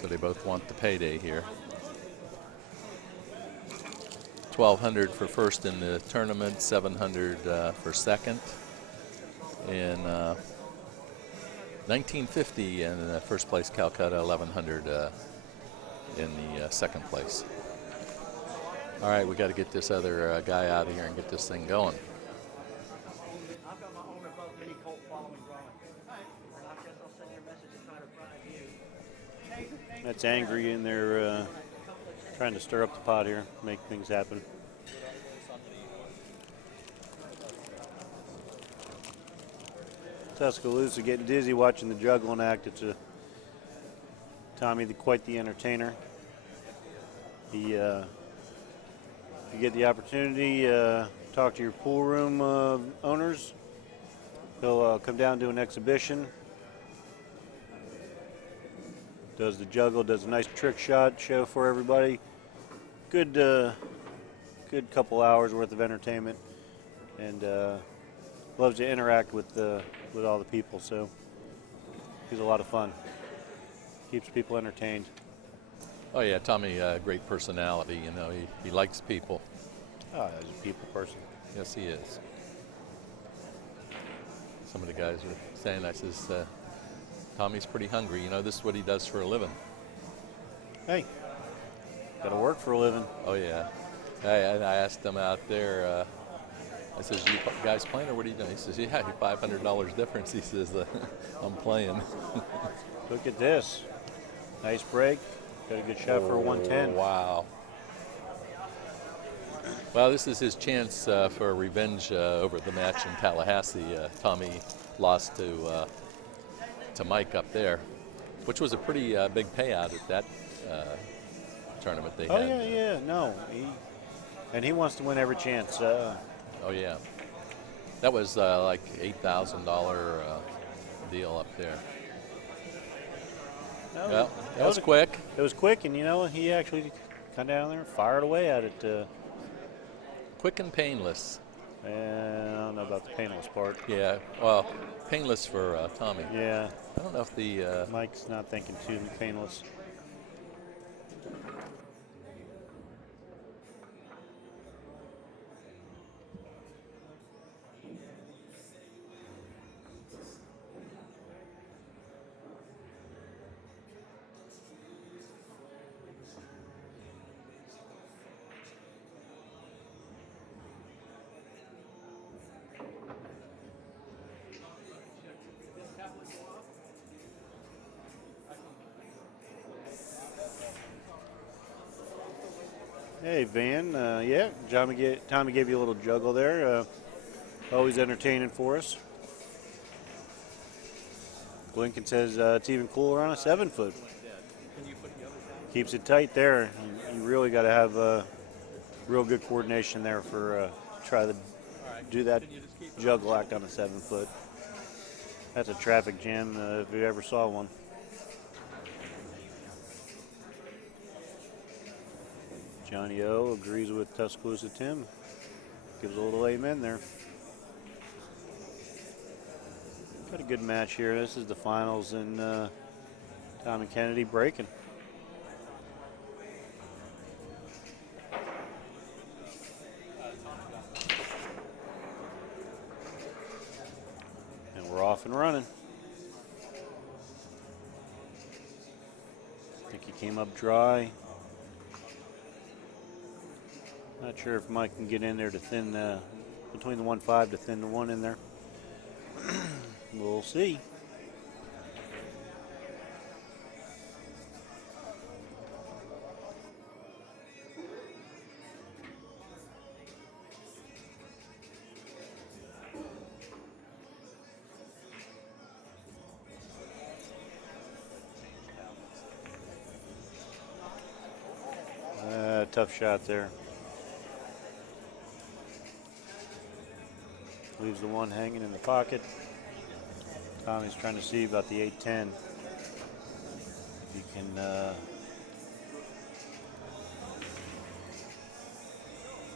So they both want the payday here. 1,200 for first in the tournament, 700 for second. In 1950 in first place Calcutta, 1,100 in the second place. All right, we got to get this other guy out of here and get this thing going. That's angry in there, trying to stir up the pot here, make things happen. Tuscaloosa getting dizzy watching the juggling act. It's Tommy, quite the entertainer. He, if you get the opportunity, talk to your pool room owners. He'll come down to an exhibition. Does the juggle, does a nice trick shot show for everybody. Good couple hours worth of entertainment, and loves to interact with all the people. So he's a lot of fun. Keeps people entertained. Oh yeah, Tommy, great personality. You know, he likes people. Oh, he's a people person. Yes, he is. Some of the guys are saying, I says, Tommy's pretty hungry. You know, this is what he does for a living. Hey, got to work for a living. Oh yeah. I asked him out there. I says, "You guys playing or what are you doing?" He says, "Yeah, $500 difference." He says, "I'm playing." Look at this. Nice break. Got a good shot for a 110. Wow. Well, this is his chance for a revenge over the match in Tallahassee. Tommy lost to Mike up there, which was a pretty big payout at that tournament they had. Oh yeah, no. He wants to win every chance. Oh yeah, that was like $8,000 deal up there. No, well, that was quick. It was quick, and you know he actually come down there and fired away at it. Quick and painless. I don't know about the painless part. Yeah, well, painless for Tommy. Yeah. I don't know if the Mike's not thinking too painless. Hey, Van. Yeah, Tommy gave you a little juggle there. Always entertaining for us. Lincoln says it's even cooler on a 7-foot. Keeps it tight there. You really got to have real good coordination there for try to do that juggle act on a 7-foot. That's a traffic jam if you ever saw one. Johnny O agrees with Tuscaloosa Tim. Gives a little amen there. Got a good match here. This is the finals, and Tom and Kennedy breaking. And we're off and running. I think he came up dry. Not sure if Mike can get in there to thin between the 1.5 to thin the 1 in there. We'll see. Tough shot there. Leaves the 1 hanging in the pocket. Tommy's trying to see about the 8-10. He can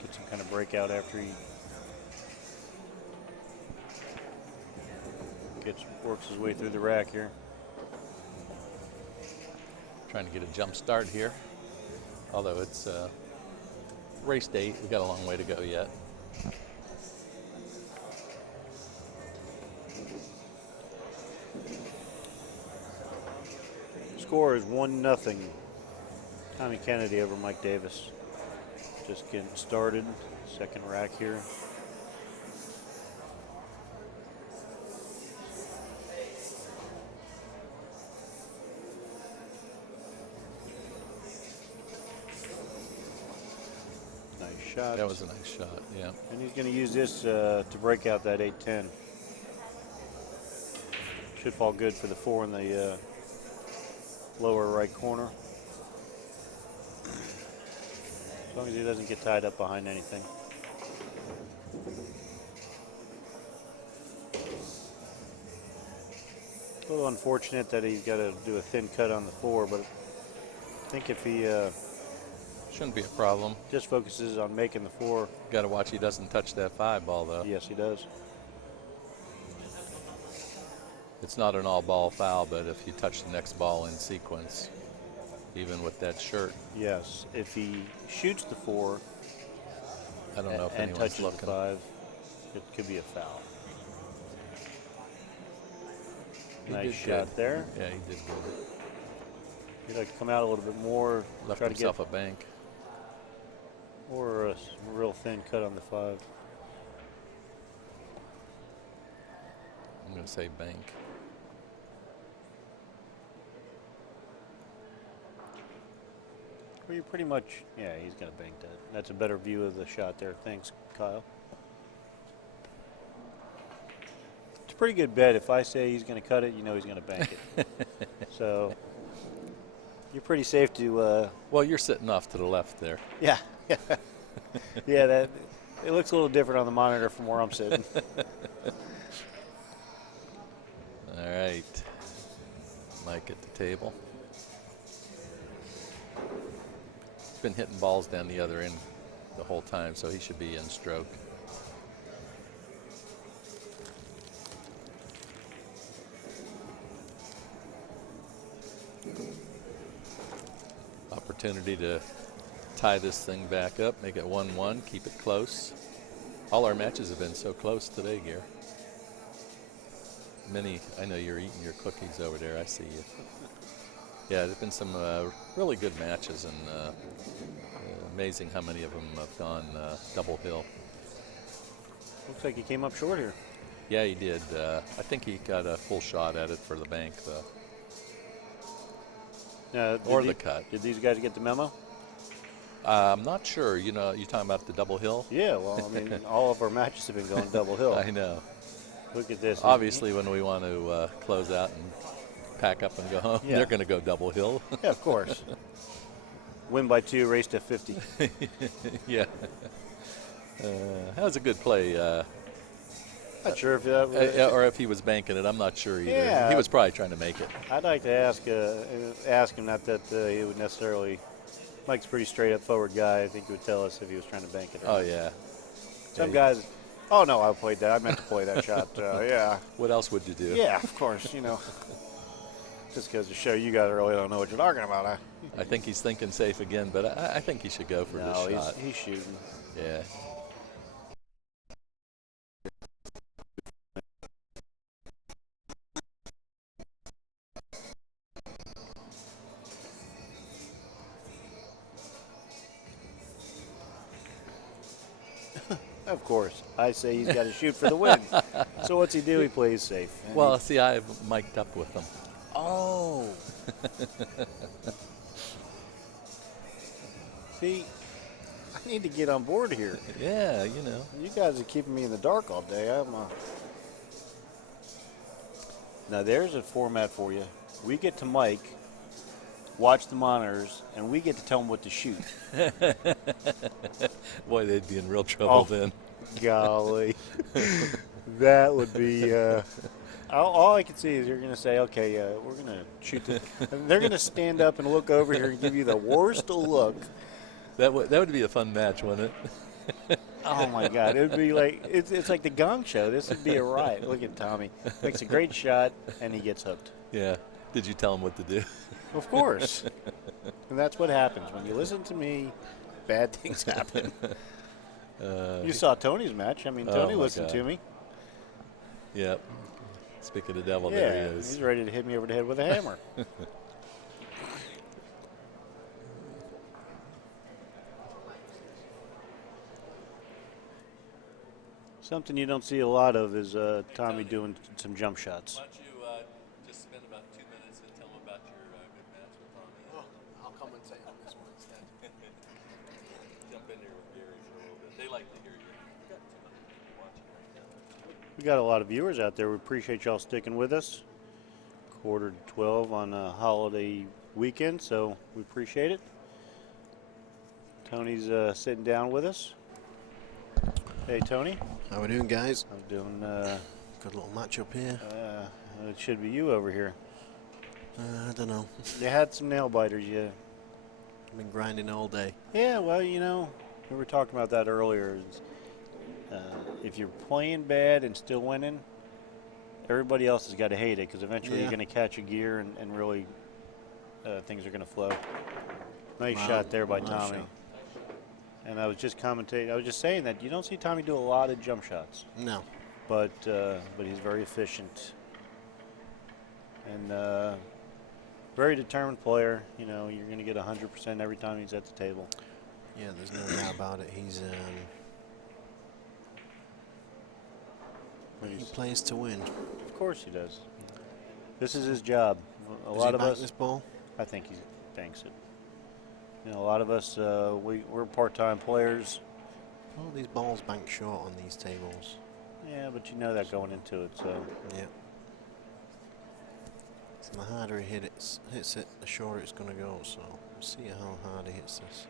get some kind of breakout after he works his way through the rack here. Trying to get a jump start here. Although it's race day, we've got a long way to go yet. Score is 1-0. Tommy Kennedy over Mike Davis. Just getting started. Second rack here. Nice shot. That was a nice shot, yeah. And he's going to use this to break out that 8-10. Should fall good for the 4 in the lower right corner. As long as he doesn't get tied up behind anything. A little unfortunate that he's got to do a thin cut on the 4, but I think if he shouldn't be a problem. just focuses on making the 4. Got to watch he doesn't touch that 5 ball, though. Yes, he does. It's not an all-ball foul, but if you touch the next ball in sequence, even with that shirt, Yes, if he shoots the 4 I don't know if and anyone's touches looking. the 5, it could be a foul. He Nice did shot good. there. Yeah, he did good. He'd like to come out a little bit more, Left try to himself get a bank. or a real thin cut on the 5. I'm going to say bank. Well, you pretty much, yeah, he's going to bank that. That's a better view of the shot there. Thanks, Kyle. It's a pretty good bet. If I say he's going to cut it, you know he's going to bank it. So you're pretty safe to. Well, you're sitting off to the left there. Yeah, yeah. That it looks a little different on the monitor from where I'm sitting. All right. Mike at the table. He's been hitting balls down the other end the whole time, so he should be in stroke. Opportunity to tie this thing back up, make it 1-1, keep it close. All our matches have been so close today, Gare. I know you're eating your cookies over there, I see you. Yeah, there's been some really good matches, and amazing how many of them have gone double hill. Looks like he came up short here. Yeah, he did. I think he got a full shot at it for the bank, though. Or the cut. Did these guys get the memo? I'm not sure. You know, you're talking about the double hill? Yeah, well, I mean, all of our matches have been going double hill. I know. Look at this. Obviously, when we want to close out and pack up and go home, Yeah. they're going to go double hill. Yeah, of course. Win by 2, race to 50. Yeah. That was a good play. Not sure if that was. Or if he was banking it, I'm not sure either. Yeah. He was probably trying to make it. I'd like to ask him, not that he would necessarily. Mike's a pretty straight up forward guy. I think he would tell us if he was trying to bank it or Oh, not. yeah. Some guys, oh no, I played that. I meant to play that shot. Yeah. What else would you do? Yeah, of course, you know. Just because to show you guys really don't know what you're talking about. I think he's thinking safe again, but I think he should go for this shot. He's shooting. Yeah. Of course. I say he's got to shoot for the win. So what's he do? He plays safe. And Well, see, I've mic'd up with him. Oh. See, I need to get on board here. Yeah, you know. You guys are keeping me in the dark all day. Now there's a format for you. We get to mic, watch the monitors, and we get to tell them what to shoot. Boy, they'd be in real trouble Oh. then. Golly. That would be... all I can see is you're going to say, okay, we're going to shoot this. And they're going to stand up and look over here and give you the worst look. That would be a fun match, wouldn't it? Oh, my God. It would be like, it's like the Gong Show. This would be a riot. Look at Tommy. Makes a great shot, and he gets hooked. Yeah. Did you tell him what to do? Of course. And that's what happens. When you listen to me, bad things happen. You saw Tony's match. I mean, Tony listened to me. Yep. Speak of the devil, Yeah, there he is. he's ready to hit me over the head with a hammer. Something you don't see a lot of is Tommy doing some jump shots. Why don't you just spend about 2 minutes and tell him about your good match with Tommy? Oh, I'll commentate on this one instead. Jump in there with Gary for a little bit. They like to hear you. We've got 200 people watching right now. We got a lot of viewers out there. We appreciate y'all sticking with us. 11:45 on a holiday weekend, so we appreciate it. Tony's sitting down with us. Hey, Tony. How we doing, guys? I'm doing. Got a little match up here. It should be you over here. I don't know. You had some nail biters, yeah. I've been grinding all day. Yeah, well, you know, we were talking about that earlier. If you're playing bad and still winning, everybody else has got to hate it because eventually you're going to catch a gear and really things are going to flow. Nice shot there by Tommy. Shot. And I was just commentating. I was just saying that you don't see Tommy do a lot of jump shots. No. But he's very efficient and very determined player. You know, you're going to get 100% every time he's at the table. Yeah, there's no doubt about it. He plays to win. Of course he does. This is his job. A Does lot he of bank us. this ball? I think he banks it. You know, a lot of us we're part-time players. Well, these balls bank short on these tables. Yeah, but you know that going into it. So Yeah. So the harder he hits it, the shorter it's going to go. So we'll see how hard he hits this.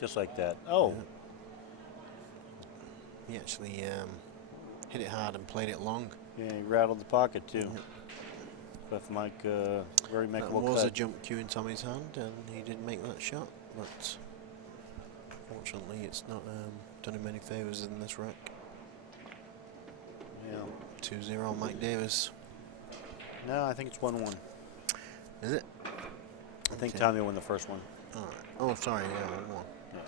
just like that. Oh, Yeah. He actually hit it hard and played it long. yeah, he rattled the pocket too. Yeah. Left Mike very That makeable was a cut. jump cue in Tommy's hand, and he did make that shot. But fortunately, it's not done him any favours in this rack. Yeah. 2-0 Mike Davis. No, I think it's 1-1. Is it? I think Okay. Tommy won the first one. All right. Oh, sorry. Yeah, 1-1. Yeah.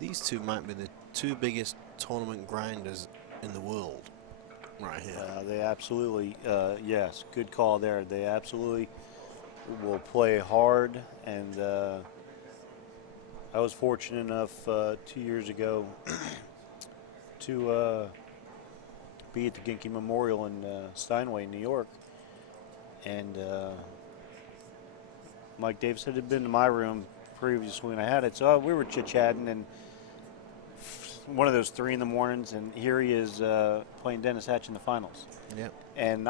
These two might be the two biggest tournament grinders in the world, right here. They absolutely, yes, good call there. They absolutely will play hard, and I was fortunate enough 2 years ago to be at the Ginkgo Memorial in Steinway, New York, and Mike Davis had been to my room previously when I had it, so we were chit-chatting, and one of those 3 in the mornings, and here he is playing Dennis Hatch in the finals. Yep. And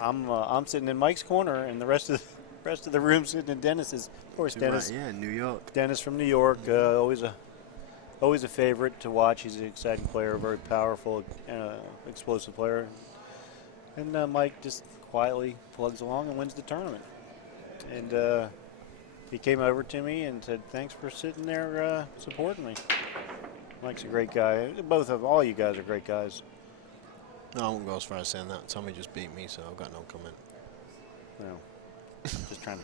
I'm sitting in Mike's corner, and the rest of the room sitting in Dennis's. Of course, Dennis. Right, yeah, New York. Dennis from New York, always a favorite to watch. He's an exciting player, very powerful, explosive player. And Mike just quietly plugs along and wins the tournament. And he came over to me and said, "Thanks for sitting there supporting me." Mike's a great guy. All you guys are great guys. No, I won't go as far as saying that. Tommy just beat me, so I've got no comment. No, just trying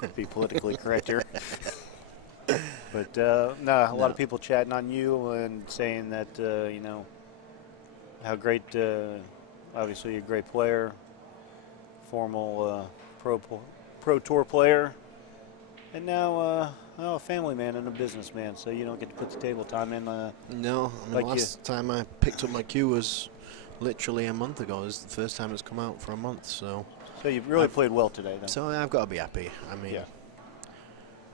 to be politically correct here. But a lot of people chatting on you and saying that you know how great. Obviously, a great player, formal pro tour player, and now a family man and a businessman. So you don't get to put the table time in. No, I mean, Like the last time I picked up my cue was literally a month ago. This is the first time it's come out for a month, so you've really played well today, then. so I've got to be happy. I mean, Yeah.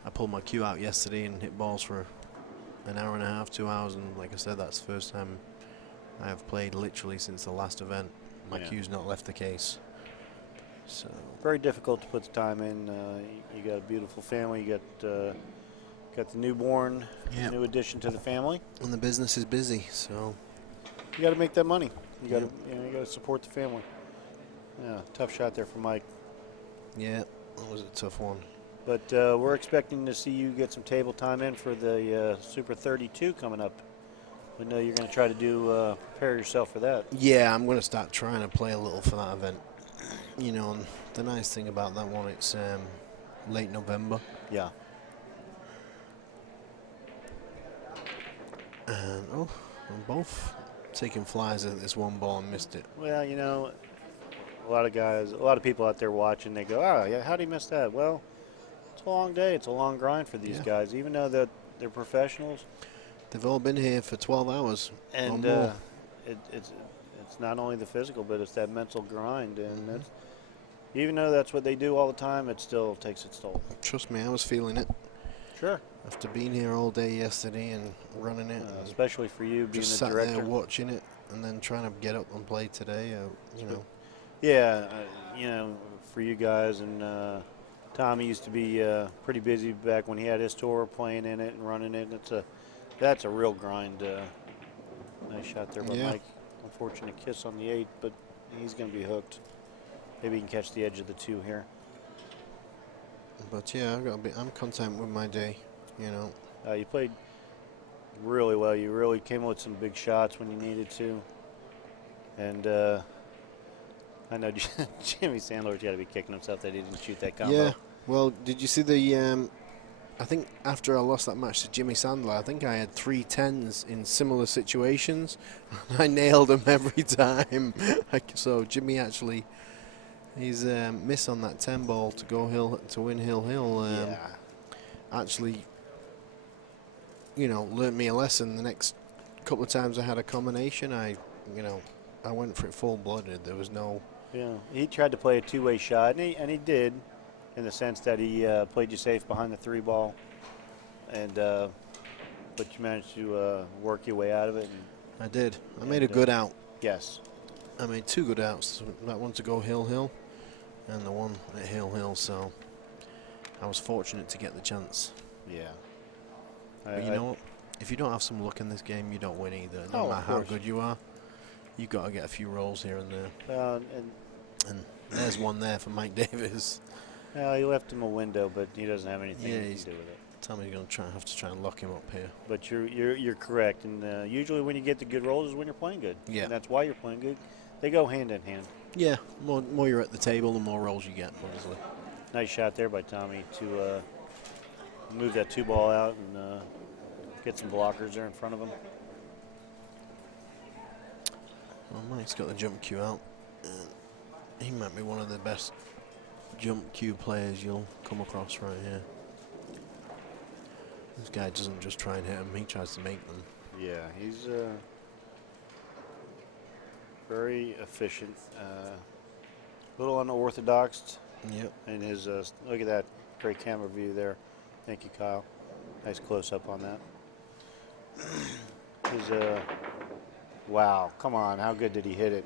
I pulled my cue out yesterday and hit balls for an hour and a half, 2 hours, and like I said, that's the first time I have played literally since the last event. My Yeah. cue's not left the case. So Very difficult to put the time in. You got a beautiful family. You got the newborn, Yeah. new addition to the family. and the business is busy, so You got to make that money. You got Yeah. to you got to support the family. Yeah, tough shot there for Mike. yeah, that was a tough one. But we're expecting to see you get some table time in for the Super 32 coming up. We know you're going to try to prepare yourself for that. Yeah, I'm going to start trying to play a little for that event. You know, and the nice thing about that one, it's late November. Yeah. And I'm both taking flies at this one ball and missed it. Well, you know, a lot of people out there watching, they go, oh, yeah, how'd he miss that? Well, it's a long day. It's a long grind for these guys, even though they're professionals. They've all been here for 12 hours And or more. it's not only the physical, but it's that mental grind. And that's, even though that's what they do all the time, it still takes its toll. Trust me, I was feeling it. Sure. After being here all day yesterday and running it. Especially for you being just the sat director. there watching it and then trying to get up and play today, you know. Yeah, you know, for you guys, and Tommy used to be pretty busy back when he had his tour, playing in it and running it. That's a real grind. Nice shot there by Mike. Unfortunate kiss on the 8, but he's going to be hooked. Maybe he can catch the edge of the 2 here. But yeah, I'm content with my day, you know. You played really well. You really came with some big shots when you needed to. And I know Jimmy Sandler's got to be kicking himself that he didn't shoot that combo. Yeah. Well, did you see the? I think after I lost that match to Jimmy Sandler, I think I had 3 10s in similar situations. I nailed them every time. So Jimmy actually, he's missed on that 10 ball to go to win Hill. Actually, you know, learned me a lesson. The next couple of times I had a combination, I went for it full-blooded. There was no. Yeah, he tried to play a 2-way shot, and he did, in the sense that he played you safe behind the 3 ball, and but you managed to work your way out of it. I did. I made a good out. Yes. I made 2 good outs. That one to go Hill, and the one at Hill. So I was fortunate to get the chance. Yeah. But you know what? If you don't have some luck in this game, you don't win either. No matter how good you are, you've got to get a few rolls here and there. And there's one there for Mike Davis. He left him a window, but he doesn't have anything to do with it. Tommy's going to have to try and lock him up here. But you're correct, and usually when you get the good rolls is when you're playing good. Yeah. And that's why you're playing good. They go hand in hand. Yeah, more you're at the table, the more rolls you get, obviously. Nice shot there by Tommy to move that 2 ball out and get some blockers there in front of him. Well, Mike's got the jump cue out. He might be one of the best jump cue players you'll come across right here. This guy doesn't just try and hit them, he tries to make them. Yeah, he's very efficient. A little unorthodox. Yep. In his look at that great camera view there. Thank you, Kyle. Nice close up on that. His wow, come on, how good did he hit it?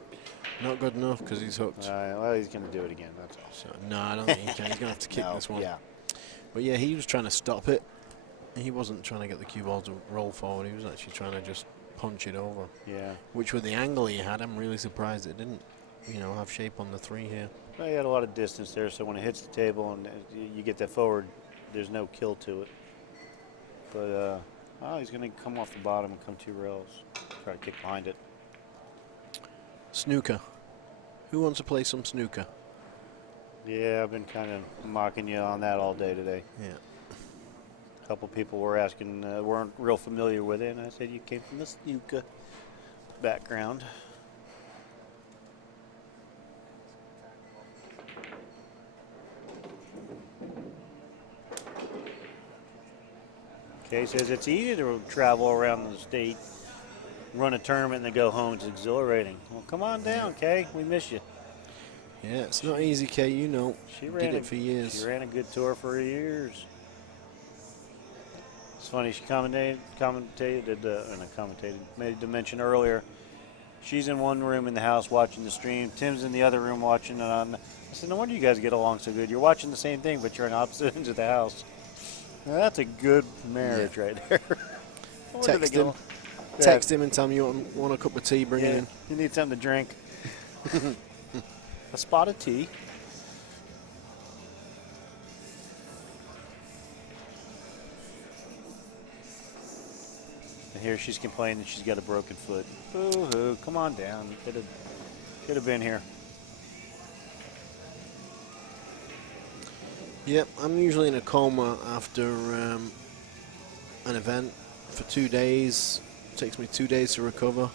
Not good enough because he's hooked. Well, he's going to do it again. That's all. So, no, I don't think he can. He's going to have to kick this one. Yeah. But yeah, he was trying to stop it. He wasn't trying to get the cue ball to roll forward. He was actually trying to just punch it over. Yeah. Which with the angle he had, I'm really surprised it didn't, have shape on the 3 here. Well, he had a lot of distance there, so when it hits the table and you get that forward, there's no kill to it. But he's going to come off the bottom and come 2 rails. Try to kick behind it. Snooker. Who wants to play some snooker? Yeah, I've been kind of mocking you on that all day today. Yeah. A couple people were asking, weren't real familiar with it, and I said you came from the snooker background. Okay, says it's easy to travel around the state, run a tournament, and then go home. It's exhilarating. Well, come on down, Kay. We miss you. Yeah, it's not easy, Kay. She did it for years. She ran a good tour for years. It's funny. She made a mention earlier. She's in one room in the house watching the stream. Tim's in the other room watching it on. I said, no wonder you guys get along so good. You're watching the same thing, but you're on opposite ends of the house. Now, that's a good marriage right there. Text him and tell him you want a cup of tea, bring it in. You need something to drink. A spot of tea. And here she's complaining she's got a broken foot. Boo-hoo, come on down. Could have been here. Yep, I'm usually in a coma after an event for 2 days. It takes me 2 days to recover.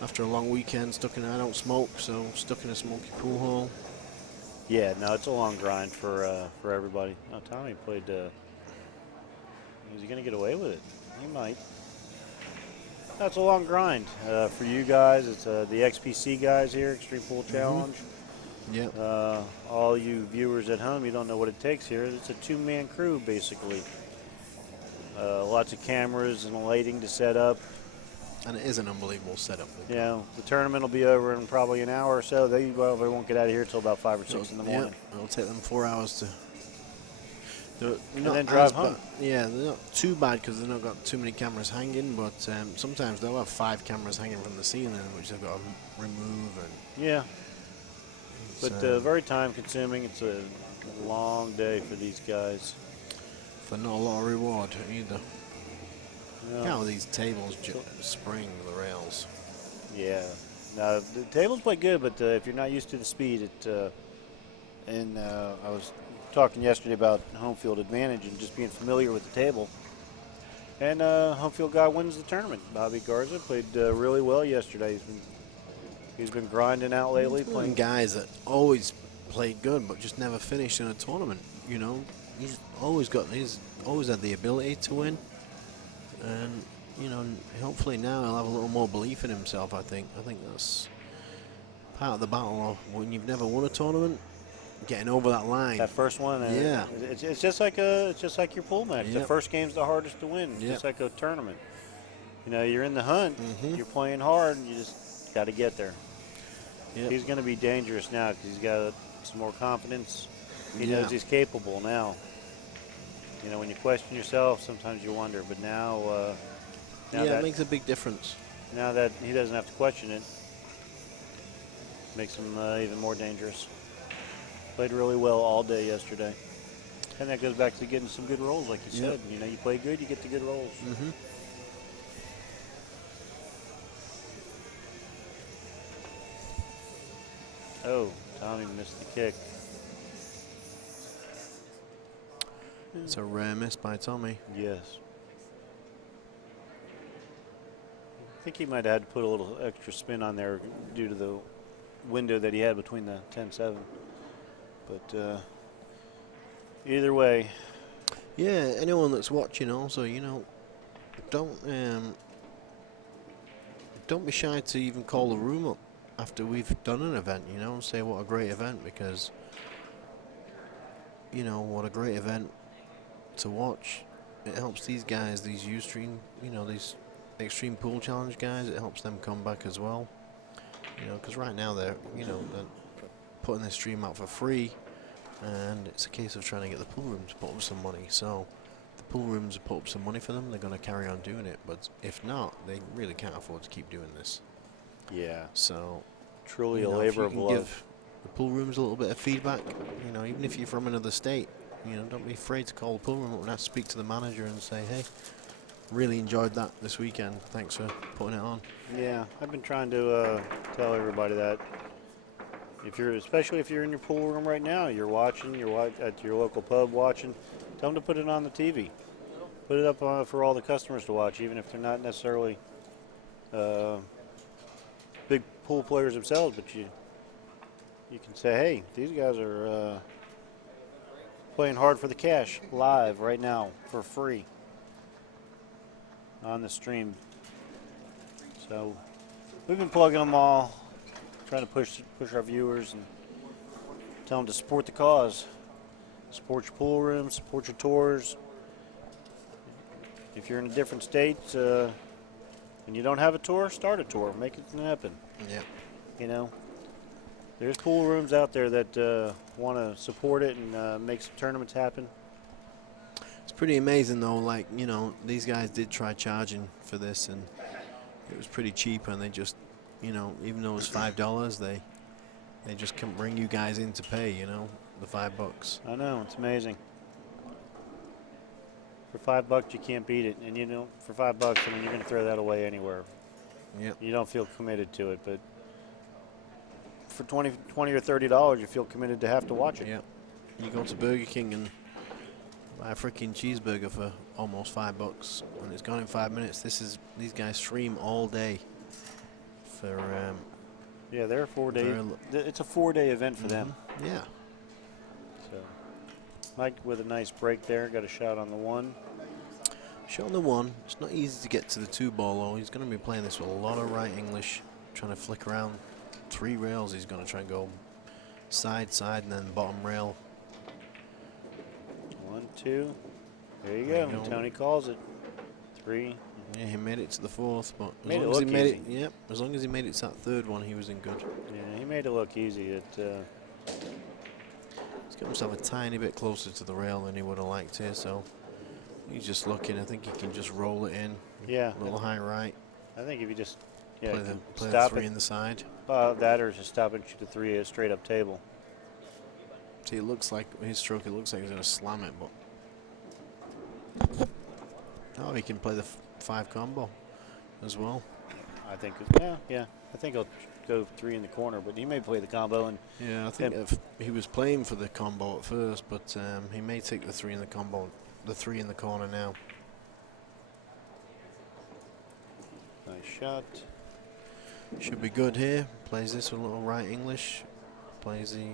After a long weekend, I don't smoke, so stuck in a smoky pool hall. Yeah, no, it's a long grind for everybody. No, Tommy played. Is he going to get away with it? He might. That's a long grind for you guys. It's the XPC guys here, Extreme Pool Challenge. Yep. All you viewers at home, you don't know what it takes here. It's a two-man crew, basically. Lots of cameras and lighting to set up. And it is an unbelievable setup. Yeah, the tournament will be over in probably an hour or so. They won't get out of here until about 5 or 6 in the morning. Yeah, it'll take them 4 hours to. And then drive home. Yeah, they're not too bad because they've not got too many cameras hanging, but sometimes they'll have 5 cameras hanging from the ceiling, which they've got to remove. And yeah, but very time consuming. It's a long day for these guys. For not a lot of reward either. No. How these tables spring the rails. Yeah. Now, the tables play good, but if you're not used to the speed, I was talking yesterday about home field advantage and just being familiar with the table. And home field guy wins the tournament. Bobby Garza played really well yesterday. He's been grinding out lately. Playing guys that always played good, but just never finished in a tournament. You know, he's always had the ability to win. And, you know, hopefully now he'll have a little more belief in himself, I think. I think that's part of the battle of when you've never won a tournament, getting over that line. That first one, yeah. It's just like your pool match. Yep. The first game's the hardest to win, Yep. just like a tournament. You know, you're in the hunt, you're playing hard, and you just got to get there. Yep. He's going to be dangerous now because he's got some more confidence. He Yeah. knows he's capable now. You know, when you question yourself, sometimes you wonder. But now it makes a big difference. Now that he doesn't have to question it, makes him even more dangerous. Played really well all day yesterday. And that goes back to getting some good rolls, like you said. You know, you play good, you get the good rolls. Oh, Tommy missed the kick. It's a rare miss by Tommy. Yes. I think he might have had to put a little extra spin on there due to the window that he had between the 10-7. But either way. Yeah, anyone that's watching also, you know, don't be shy to even call the room up after we've done an event, you know, and say what a great event, because, you know, what a great event to watch. It helps these guys, these Xtreme, you know, these Extreme Pool Challenge guys, it helps them come back as well. You know, because right now they're putting this stream out for free, and it's a case of trying to get the pool rooms to put up some money. So the pool rooms put up some money for them, they're going to carry on doing it. But if not, they really can't afford to keep doing this. Yeah. So truly a labor of love. Give the pool rooms a little bit of feedback. You know, even if you're from another state, you know, don't be afraid to call the pool room up and have to speak to the manager and say, hey, really enjoyed that this weekend. Thanks for putting it on. Yeah, I've been trying to tell everybody that. Especially if you're in your pool room right now, you're at your local pub watching, tell them to put it on the TV. Put it up for all the customers to watch, even if they're not necessarily big pool players themselves. But you can say, hey, these guys are playing hard for the cash live right now for free on the stream. So we've been plugging them all, trying to push our viewers and tell them to support the cause. Support your pool rooms, support your tours. If you're in a different state and you don't have a tour, start a tour. Make it happen. Yeah. You know, there's pool rooms out there that want to support it and make some tournaments happen. It's pretty amazing though, like, you know, these guys did try charging for this and it was pretty cheap, and they just, you know, even though it was $5, they just couldn't bring you guys in to pay, you know, the $5. I know, it's amazing. For $5 you can't beat it, and you know, for $5, I mean, you're going to throw that away anywhere. Yep. You don't feel committed to it, but for $20 or $30 you feel committed to have to watch it. Yep. You go to Burger King and buy a freaking cheeseburger for almost $5, and it's gone in 5 minutes. These guys stream all day for. Yeah, they're a 4-day. Very It's a 4-day event for them. Yeah. So, Mike with a nice break there. Got a shot on the 1. Shot on the 1. It's not easy to get to the 2 ball though. He's going to be playing this with a lot of right English, trying to flick around 3 rails. He's going to try and go side, and then bottom rail. 1, 2. There you go. Tony calls it. 3. Yeah, he made it to the 4th, but as Made it long as he look made easy. it, yep. As long as he made it to that 3rd one, he was in good. Yeah, he made it look easy. He's got himself a tiny bit closer to the rail than he would have liked here, so he's just looking. I think he can just roll it in. Yeah. A little high right. I think if you just Play the stop 3 it, in the side. that or just stop and shoot the 3 straight up table. See, it looks like his stroke. It looks like he's going to slam it, but oh, he can play the 5 combo as well. I think. Yeah. I think he'll go 3 in the corner, but he may play the combo and. Yeah, I think if he was playing for the combo at first, but he may take the 3 in the combo, the 3 in the corner now. Nice shot. Should be good here. Plays this with a little right English. Plays the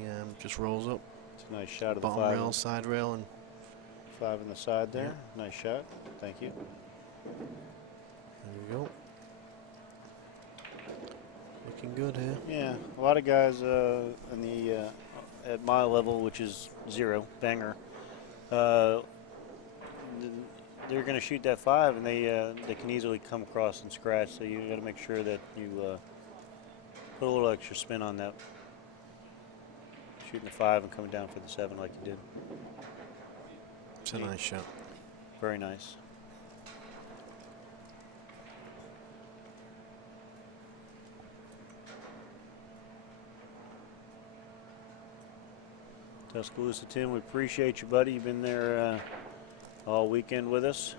just rolls up. It's a nice shot of the Bottom 5. rail, side rail, and 5 in the side there. Nice shot. Thank you. there you go. Looking good here. Yeah, a lot of guys in the at my level, which is 0 banger, they're going to shoot that 5, and they can easily come across and scratch. So you got to make sure that you put a little extra spin on that, shooting the 5 and coming down for the 7 like you did. It's a nice shot. Very nice. Tuscaloosa Tim, we appreciate you, buddy. You've been there all weekend with us.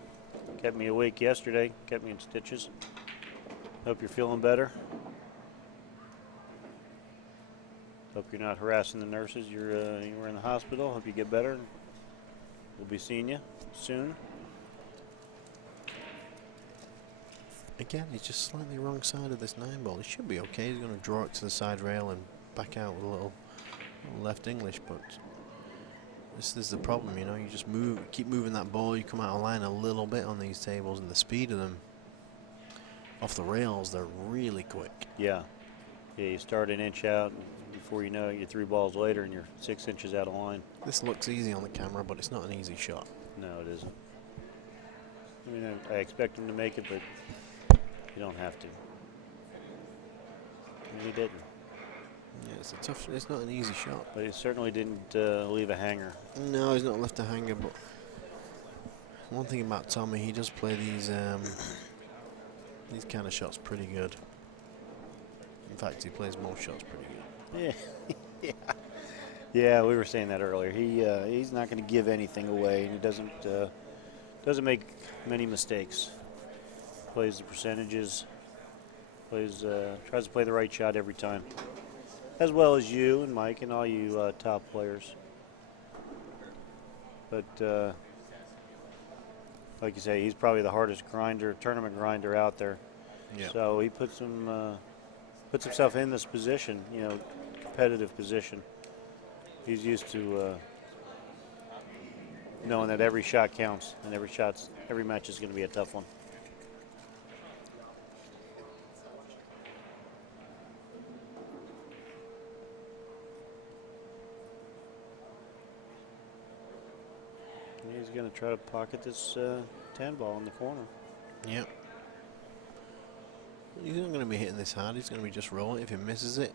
Kept me awake yesterday, kept me in stitches. Hope you're feeling better. Hope you're not harassing the nurses. You were in the hospital. Hope you get better. We'll be seeing you soon. Again, he's just slightly wrong side of this 9 ball. He should be okay. He's going to draw it to the side rail and back out with a little left English, but this is the problem, you know. You just keep moving that ball. You come out of line a little bit on these tables, and the speed of them off the rails, they're really quick. Yeah. Yeah, you start an inch out, and before you know it, you're 3 balls later, and you're 6 inches out of line. This looks easy on the camera, but it's not an easy shot. No, it isn't. I mean, I expect him to make it, but you don't have to. And he didn't. Yeah, it's not an easy shot. But he certainly didn't leave a hanger. No, he's not left a hanger, but one thing about Tommy, he does play these kind of shots pretty good. In fact, he plays most shots pretty good. Yeah. Yeah, we were saying that earlier. He's not going to give anything away, and he doesn't make many mistakes. Plays the percentages. Tries to play the right shot every time, as well as you and Mike and all you top players. But like you say, he's probably the hardest tournament grinder out there. Yeah. So he puts himself in this position, you know, competitive position. He's used to knowing that every shot counts, and every match is going to be a tough one. He's going to try to pocket this 10 ball in the corner. Yep. He's not going to be hitting this hard. He's going to be just rolling. If he misses it,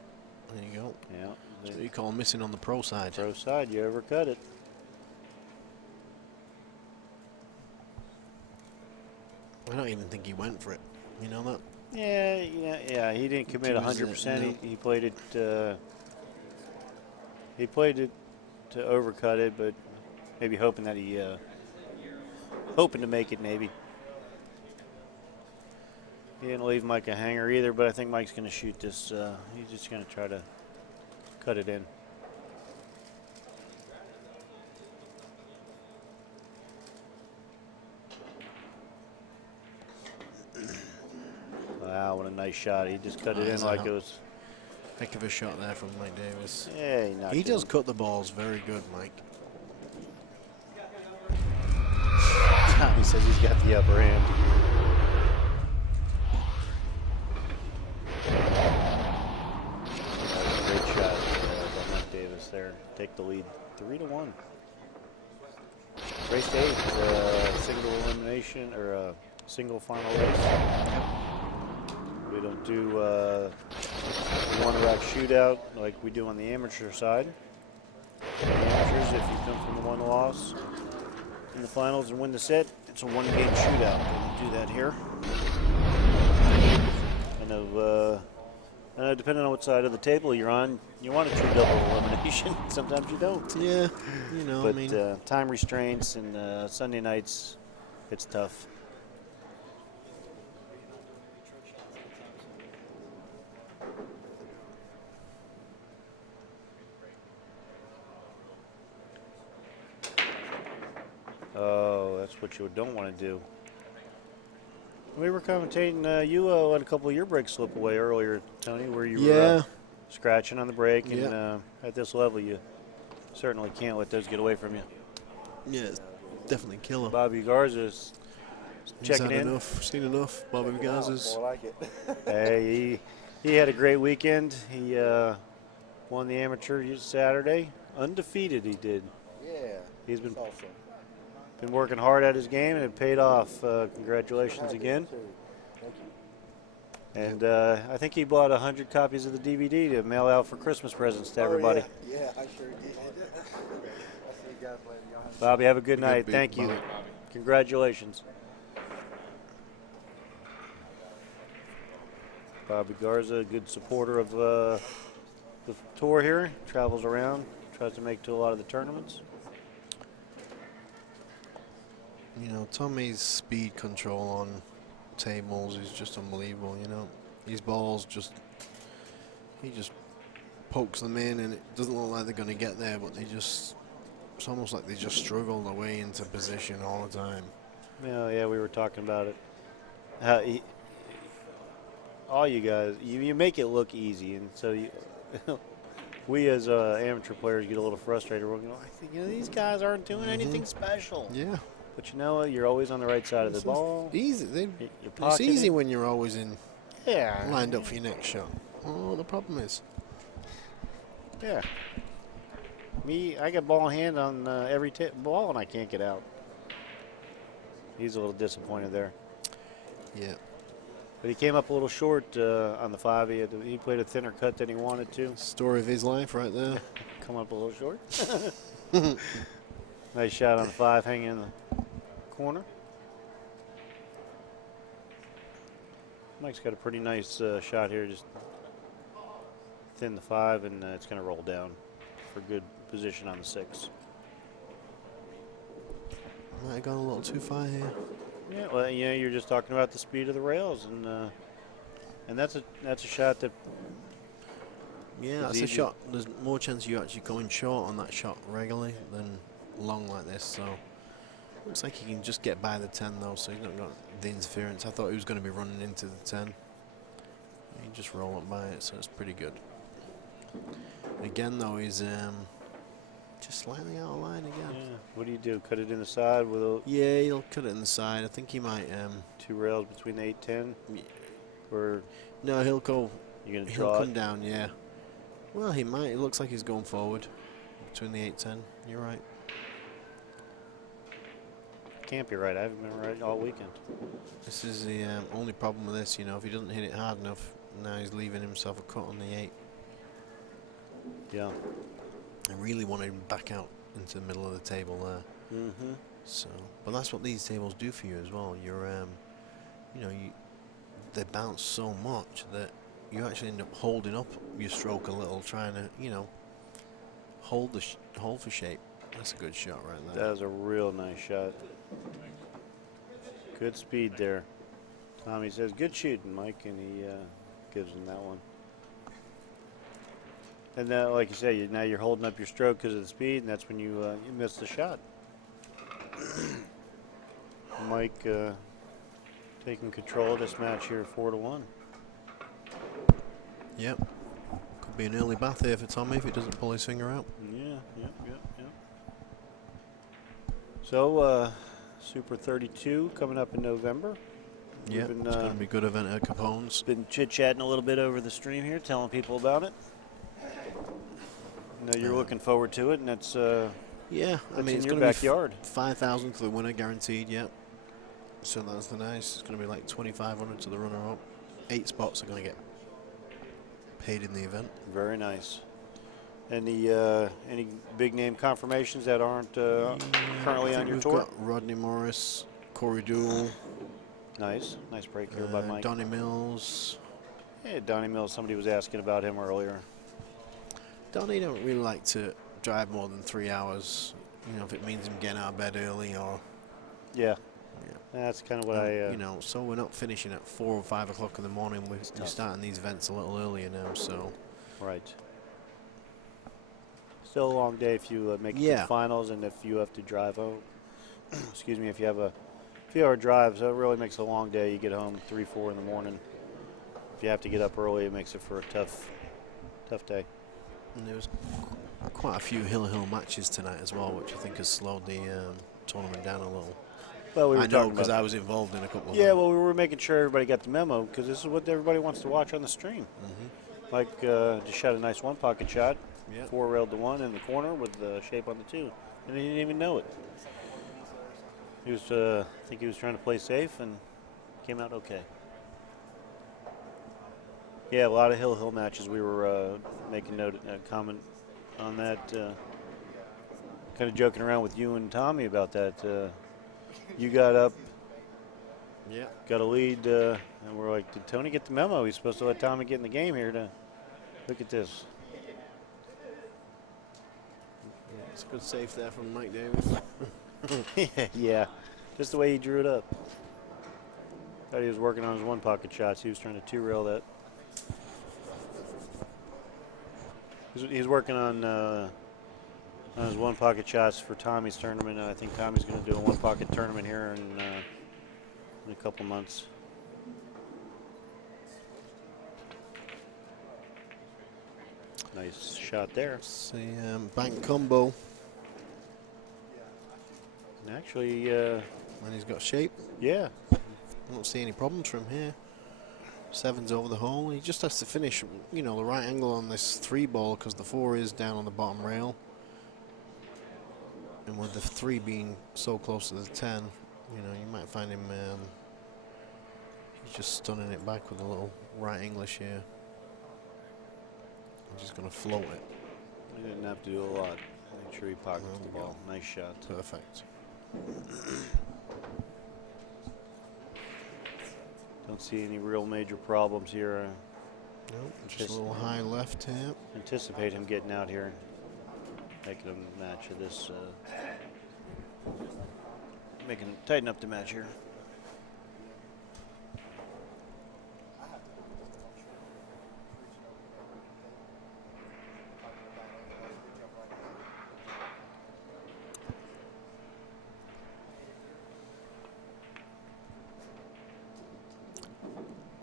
there you go. Yeah. That's what you call missing on the pro side. Pro side, you overcut it. I don't even think he went for it. You know that? Yeah. He didn't commit He was, 100%. no. He played it. He played it to overcut it, but maybe hoping that hoping to make it. Maybe he didn't leave Mike a hanger either. But I think Mike's going to shoot this. He's just going to try to cut it in. Wow, what a nice shot. He just cut it in That's a like hell- it was. Heck of a shot there from Mike Davis. Yeah, he knocked He it does in. cut the balls very good, Mike. He says he's got the upper hand. That was a great shot by Mike Davis there. Take the lead 3-1. Race 8, single elimination or single final race. We don't do one rack shootout like we do on the amateur side. The amateurs, if you come from one loss in the finals and win the set, it's a one-game shootout. We don't do that here. I know, depending on what side of the table you're on, you want a true double elimination. Sometimes you don't. Yeah, you know, But I mean, time restraints and Sunday nights, it's tough. Oh, that's what you don't want to do. We were commentating. You let a couple of your breaks slip away earlier, Tony, where you were scratching on the break, and at this level, you certainly can't let those get away from you. yeah, it's definitely killer. Bobby Garza's checking in. Seen enough. Bobby Garza's. More like it. Hey, he had a great weekend. He won the amateur Saturday, undefeated. He did. Yeah. He's been That's awesome. working hard at his game, and it paid off. Congratulations again. Thank you. And I think he bought 100 copies of the DVD to mail out for Christmas presents to everybody. Oh, yeah. I sure did. I'll see you guys later. Y'all have Bobby, have a good night. beat, Thank you. Bobby. Congratulations. Bobby Garza, a good supporter of the tour here. Travels around, tries to make to a lot of the tournaments. You know, Tommy's speed control on tables is just unbelievable. You know, these balls he just pokes them in, and it doesn't look like they're going to get there, but it's almost like they just struggle their way into position all the time. Yeah, we were talking about it. All you guys, you make it look easy, and so we as amateur players get a little frustrated. We're going, I think these guys aren't doing anything special. Yeah, But you know what? You're always on the right side of the It's ball. easy. You're It's pocketing. easy when you're always lined up Yeah. for your next shot. Oh, the problem is, Yeah. I got ball in hand on every ball, and I can't get out. He's a little disappointed there. yeah. But he came up a little short on the 5. He played a thinner cut than he wanted to. Story of his life right there. Come up a little short. Nice shot on the 5, hanging in the corner. Mike's got a pretty nice shot here, just thin the 5, and it's going to roll down for good position on the 6. Might have gone a little too far here. Yeah, well, you're just talking about the speed of the rails, and that's a shot that Yeah, It's that's a easy. shot. There's more chance of you actually going short on that shot regularly than long like this. So looks like he can just get by the 10 though, so he's not got the interference. I thought he was going to be running into the 10. He can just roll up by it, so it's pretty good. Again though, he's just slightly out of line again. Yeah. What do you do? Cut it in the side with Yeah, he'll cut it in the side. I think he might. 2 rails between the 8-10, or No, he'll go. you're gonna He'll draw come it? down. Yeah. Well, he might. It looks like he's going forward between the 8-10. You're right. Can't be right. I haven't been right all weekend. This is the only problem with this. You know, if he doesn't hit it hard enough, now he's leaving himself a cut on the 8. Yeah. I really wanted him back out into the middle of the table there. Mm-hmm. So, but that's what these tables do for you as well. You're, they bounce so much that you actually end up holding up your stroke a little, trying to, hold for shape. That's a good shot right there. That was a real nice shot. Good speed there. Tommy says, good shooting, Mike, and he gives him that one. And now, like you say, now you're holding up your stroke because of the speed, and that's when you miss the shot. Mike taking control of this match here, 4-1. Yep. Could be an early bath here for Tommy if he doesn't pull his finger out. Yeah, yep. So, Super 32 coming up in November. Yeah, We've been, it's going to be a good event at Capone's. Been chit-chatting a little bit over the stream here, telling people about it. I know you're looking forward to it, and it's yeah, I mean, in it's your going to backyard. be 5,000 to the winner guaranteed, yeah. So that's the nice. It's going to be like 2,500 to the runner-up. 8 spots are going to get paid in the event. Very nice. Any big name confirmations that aren't currently on your We've tour? got Rodney Morris, Corey Dool, Nice break here by Mike. Donnie Mills. Yeah, Donnie Mills. Somebody was asking about him earlier. Donnie don't really like to drive more than 3 hours. You know, if it means him getting out of bed early or. Yeah. That's kind of what you know, so we're not finishing at 4 or 5 o'clock in the morning. We're starting these events a little earlier now, so. Right. Still a long day if you make it to the finals, and if you have to drive home. Excuse me, if you have a few-hour drive, so it really makes a long day. You get home 3, 4 in the morning. If you have to get up early, it makes it for a tough day. And there was quite a few hill matches tonight as well, which I think has slowed the tournament down a little. Well, we were I know talking because about I was involved in a couple of Yeah, them. well, we were making sure everybody got the memo because this is what everybody wants to watch on the stream. Mike just shot a nice one-pocket shot, 4-railed the one in the corner with the shape on the 2, and he didn't even know it. He was, I think he was trying to play safe and came out okay. Yeah, a lot of hill matches. We were making comment on that, kind of joking around with you and Tommy about that. You got up, got a lead, and we're like, did Tony get the memo? He's supposed to let Tommy get in the game here to look at this. It's a good save there from Mike Davis. Yeah, just the way he drew it up. Thought he was working on his one-pocket shots. He was trying to 2-rail that. He's working on his one-pocket shots for Tommy's tournament. I think Tommy's going to do a one-pocket tournament here in a couple months. Nice shot there. See, bank combo. And actually, And he's got shape. yeah. I don't see any problems from here. 7's over the hole. He just has to finish, you know, the right angle on this 3 ball because the 4 is down on the bottom rail. And with the 3 being so close to the 10, you know, you might find him, he's just stunning it back with a little right English here. I'm just going to float it. He didn't have to do a lot. Make sure he pockets the ball. Nice shot. Perfect. Don't see any real major problems here. Nope, just a little high left here. Anticipate him getting out here, making a match of this, tighten up the match here.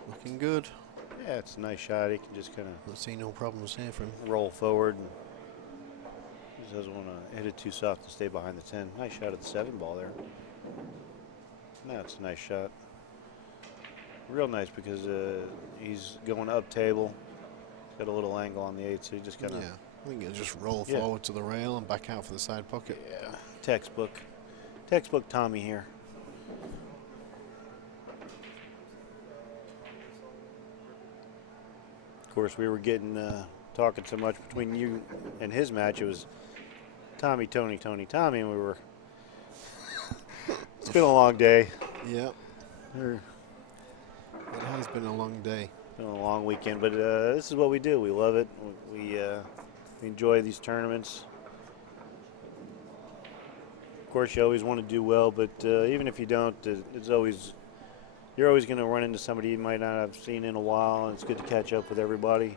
Looking good. Yeah, it's a nice shot. He can just kind of Let's see, no problems here for him. roll forward. And just doesn't want to hit it too soft to stay behind the 10. Nice shot at the 7 ball there. That's a nice shot. Real nice because he's going up table. Got a little angle on the 8, so he just kind of. Yeah, I think he'll just roll forward to the rail and back out for the side pocket. Yeah, textbook Tommy here. Of course, we were getting talking so much between you and his match. It was Tommy, Tony, Tommy, and we were. It's been a long day. Yep. It has been a long day. Been a long weekend, but this is what we do. We love it. We enjoy these tournaments. Of course, you always want to do well, but even if you don't, you're always going to run into somebody you might not have seen in a while, and it's good to catch up with everybody.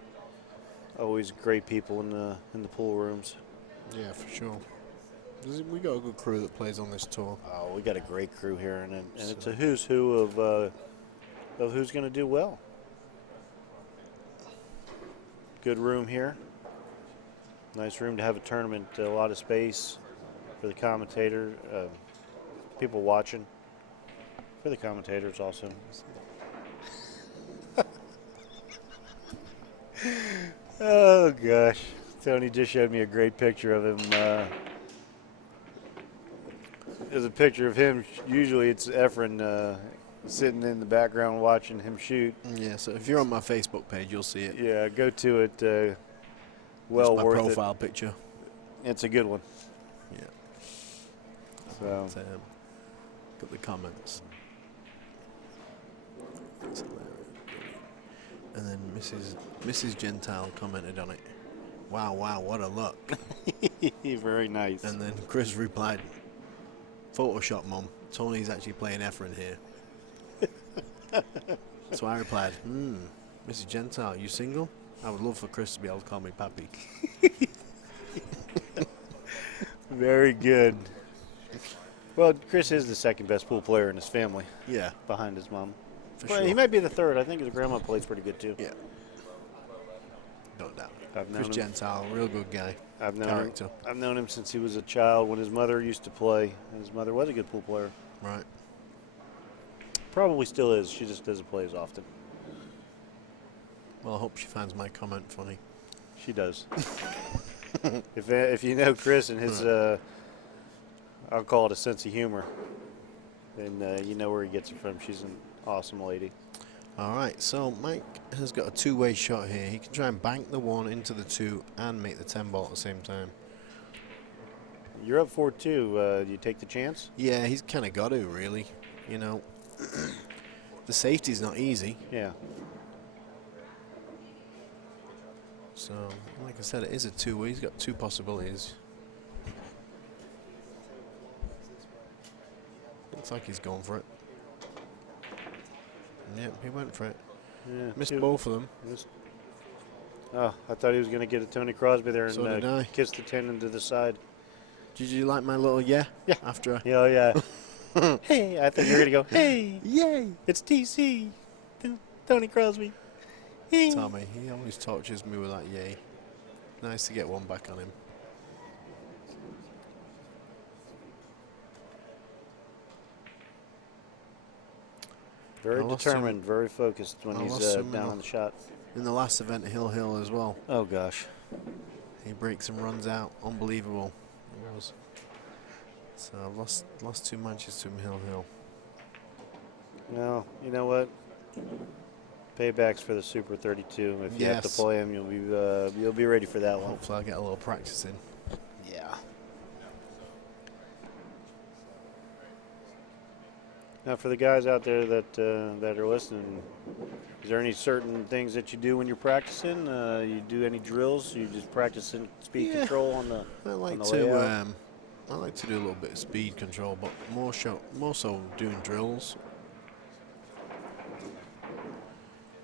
Always great people in the pool rooms. Yeah, for sure. We got a good crew that plays on this tour. Oh, we got a great crew here, and it's a who's who of who's going to do well. good room here. Nice room to have a tournament. A lot of space for the commentator, people watching. For the commentators also. Oh gosh, Tony just showed me a great picture of him. There's a picture of him. Usually it's Efren sitting in the background watching him shoot. Yeah, so if you're on my Facebook page, you'll see it. Yeah, go to it. It's Well my worth profile picture. It's a good one. Yeah. So But, got the comments. That's hilarious. And then Mrs. Gentile commented on it. Wow, what a look. very nice. And then Chris replied, Photoshop, Mum. Tony's actually playing Efren here. So I replied, Mrs. Gentile, you single? I would love for Chris to be able to call me Pappy. Very good. Well, Chris is the second best pool player in his family, Yeah, behind his mom. for Well, sure. he might be the third. I think his grandma plays pretty good too. Yeah. Don't doubt it. I've known Chris him. Gentile, real good guy. I've known Character. him. I've known him since he was a child when his mother used to play. His mother was a good pool player. Right. Probably still is. She just doesn't play as often. Well, I hope she finds my comment funny. She does. If you know Chris and his, I'll call it a sense of humor, then you know where he gets it from. She's an awesome lady. All right, so Mike has got a two-way shot here. He can try and bank the one into the two and make the 10 ball at the same time. You're up 4-2. Do you take the chance? Yeah, he's kind of got to, really. You know, the safety's not easy. Yeah. So, like I said, it is a two-way. He's got two possibilities. Looks like he's going for it. Yep, he went for it. Yeah. Missed Two. both of them. Oh, I thought he was going to get a Tony Crosby there So did I. and kiss the 10 into the side. Did you like my little yeah? Yeah. After I... Yeah, oh, yeah. Hey, I thought you were going to go, hey, Yay! it's TC, Tony Crosby. Hey. Tommy, he always tortures me with that yay. Nice to get one back on him. Very I lost determined, very focused when I he's lost him down on the shot. In the last event, Hill as well. Oh, gosh. He breaks and runs out. Unbelievable. It was. So I've lost two matches to him, Hill. Well, you know what? Paybacks for the Super 32. If you have to Yes. play him, you'll be ready for that one. Hopefully I'll get a little practice in. Yeah. Now, for the guys out there that are listening, is there any certain things that you do when you're practicing? You do any drills? You just practicing speed Yeah. control on the I like the to layout? I like to do a little bit of speed control, but more so doing drills.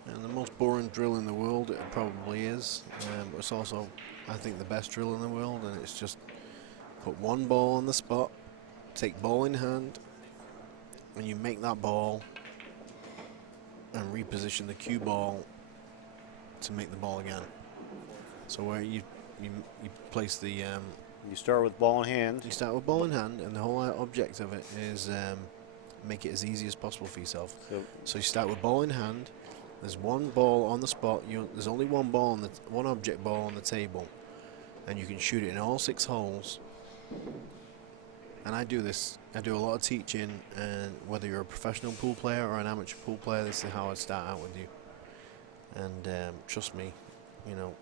And the most boring drill in the world, it probably is. But it's also, I think, the best drill in the world, and it's just put one ball on the spot, take ball in hand, and you make that ball and reposition the cue ball to make the ball again. So where you place the You start with ball in hand. you start with ball in hand, and the whole object of it is make it as easy as possible for yourself. So you start with ball in hand. There's one ball on the spot. There's only one ball on one object ball on the table, and you can shoot it in all 6 holes. And I do this. I do a lot of teaching, and whether you're a professional pool player or an amateur pool player, this is how I start out with you. And trust me, you know.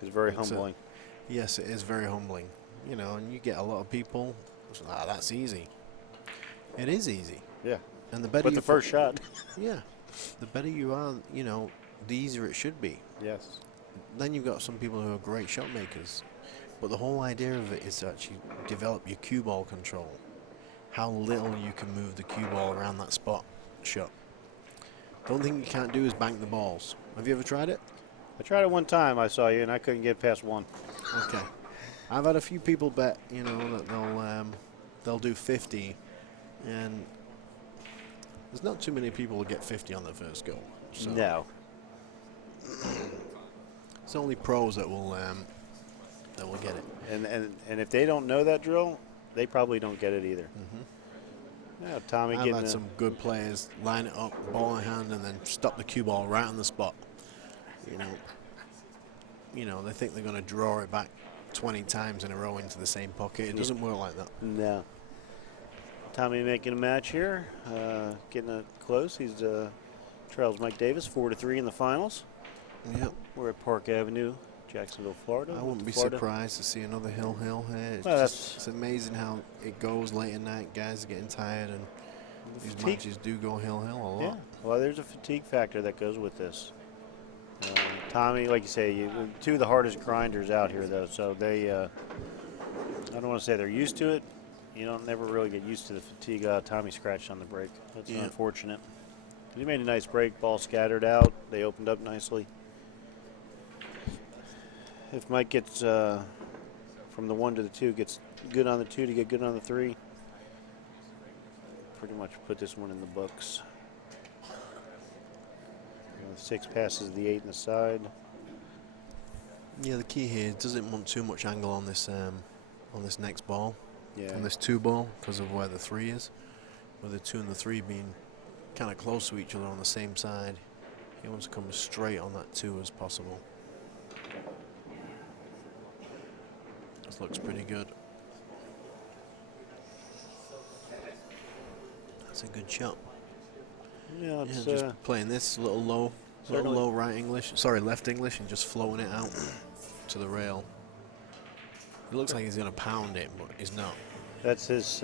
It's very It's humbling. Yes, it is very humbling. You know, and you get a lot of people. That's easy. It is easy. Yeah. And the better With you the first shot. yeah, the better you are, you know, the easier it should be. Yes. Then you've got some people who are great shot makers, but the whole idea of it is to actually develop your cue ball control. How little you can move the cue ball around that spot shot. The only thing you can't do is bank the balls. Have you ever tried it? I tried it one time. I saw you, and I couldn't get past one. Okay. I've had a few people bet, you know, that they'll do 50, and there's not too many people who get 50 on their first go. So. No. It's only pros that will get it. And if they don't know that drill, they probably don't get it either. Yeah, Tommy I've getting had some good players line it up, ball in hand, and then stop the cue ball right on the spot. You know, they think they're going to draw it back 20 times in a row into the same pocket. It doesn't work like that. No. Tommy making a match here, getting it close. He's trails Mike Davis 4-3 in the finals. Yep. We're at Park Avenue, Jacksonville, Florida. I wouldn't be Florida. surprised to see another hill here. It's, Well, it's amazing how it goes late at night. Guys are getting tired, and these fatigue. matches do go hill a lot. Yeah. Well, there's a fatigue factor that goes with this. Tommy, like you say, two of the hardest grinders out here, though. So they, I don't want to say they're used to it. You don't never really get used to the fatigue. Tommy scratched on the break. That's unfortunate. He made a nice break. Ball scattered out. They opened up nicely. If Mike gets from the 1 to the 2, gets good on the 2 to get good on the 3, pretty much put this one in the books. 6 passes the 8 in the side. Yeah, the key here doesn't want too much angle on this next ball. Yeah. On this 2 ball because of where the 3 is. With the 2 and the 3 being kind of close to each other on the same side. He wants to come as straight on that 2 as possible. This looks pretty good. That's a good shot. Yeah, it's just playing this a little low left English, and just floating it out to the rail. It looks like he's going to pound it, but he's not. that's his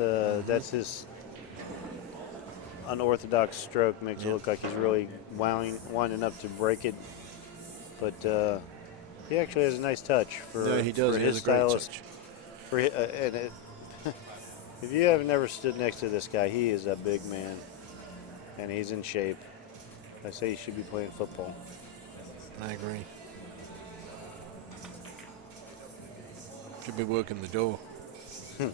unorthodox stroke. Makes it look like he's really winding up to break it, but he actually has a nice touch for. Yeah, he does. For He his has a great style. touch. If you have never stood next to this guy, he is a big man, and he's in shape. I say he should be playing football. I agree. Should be working the door. The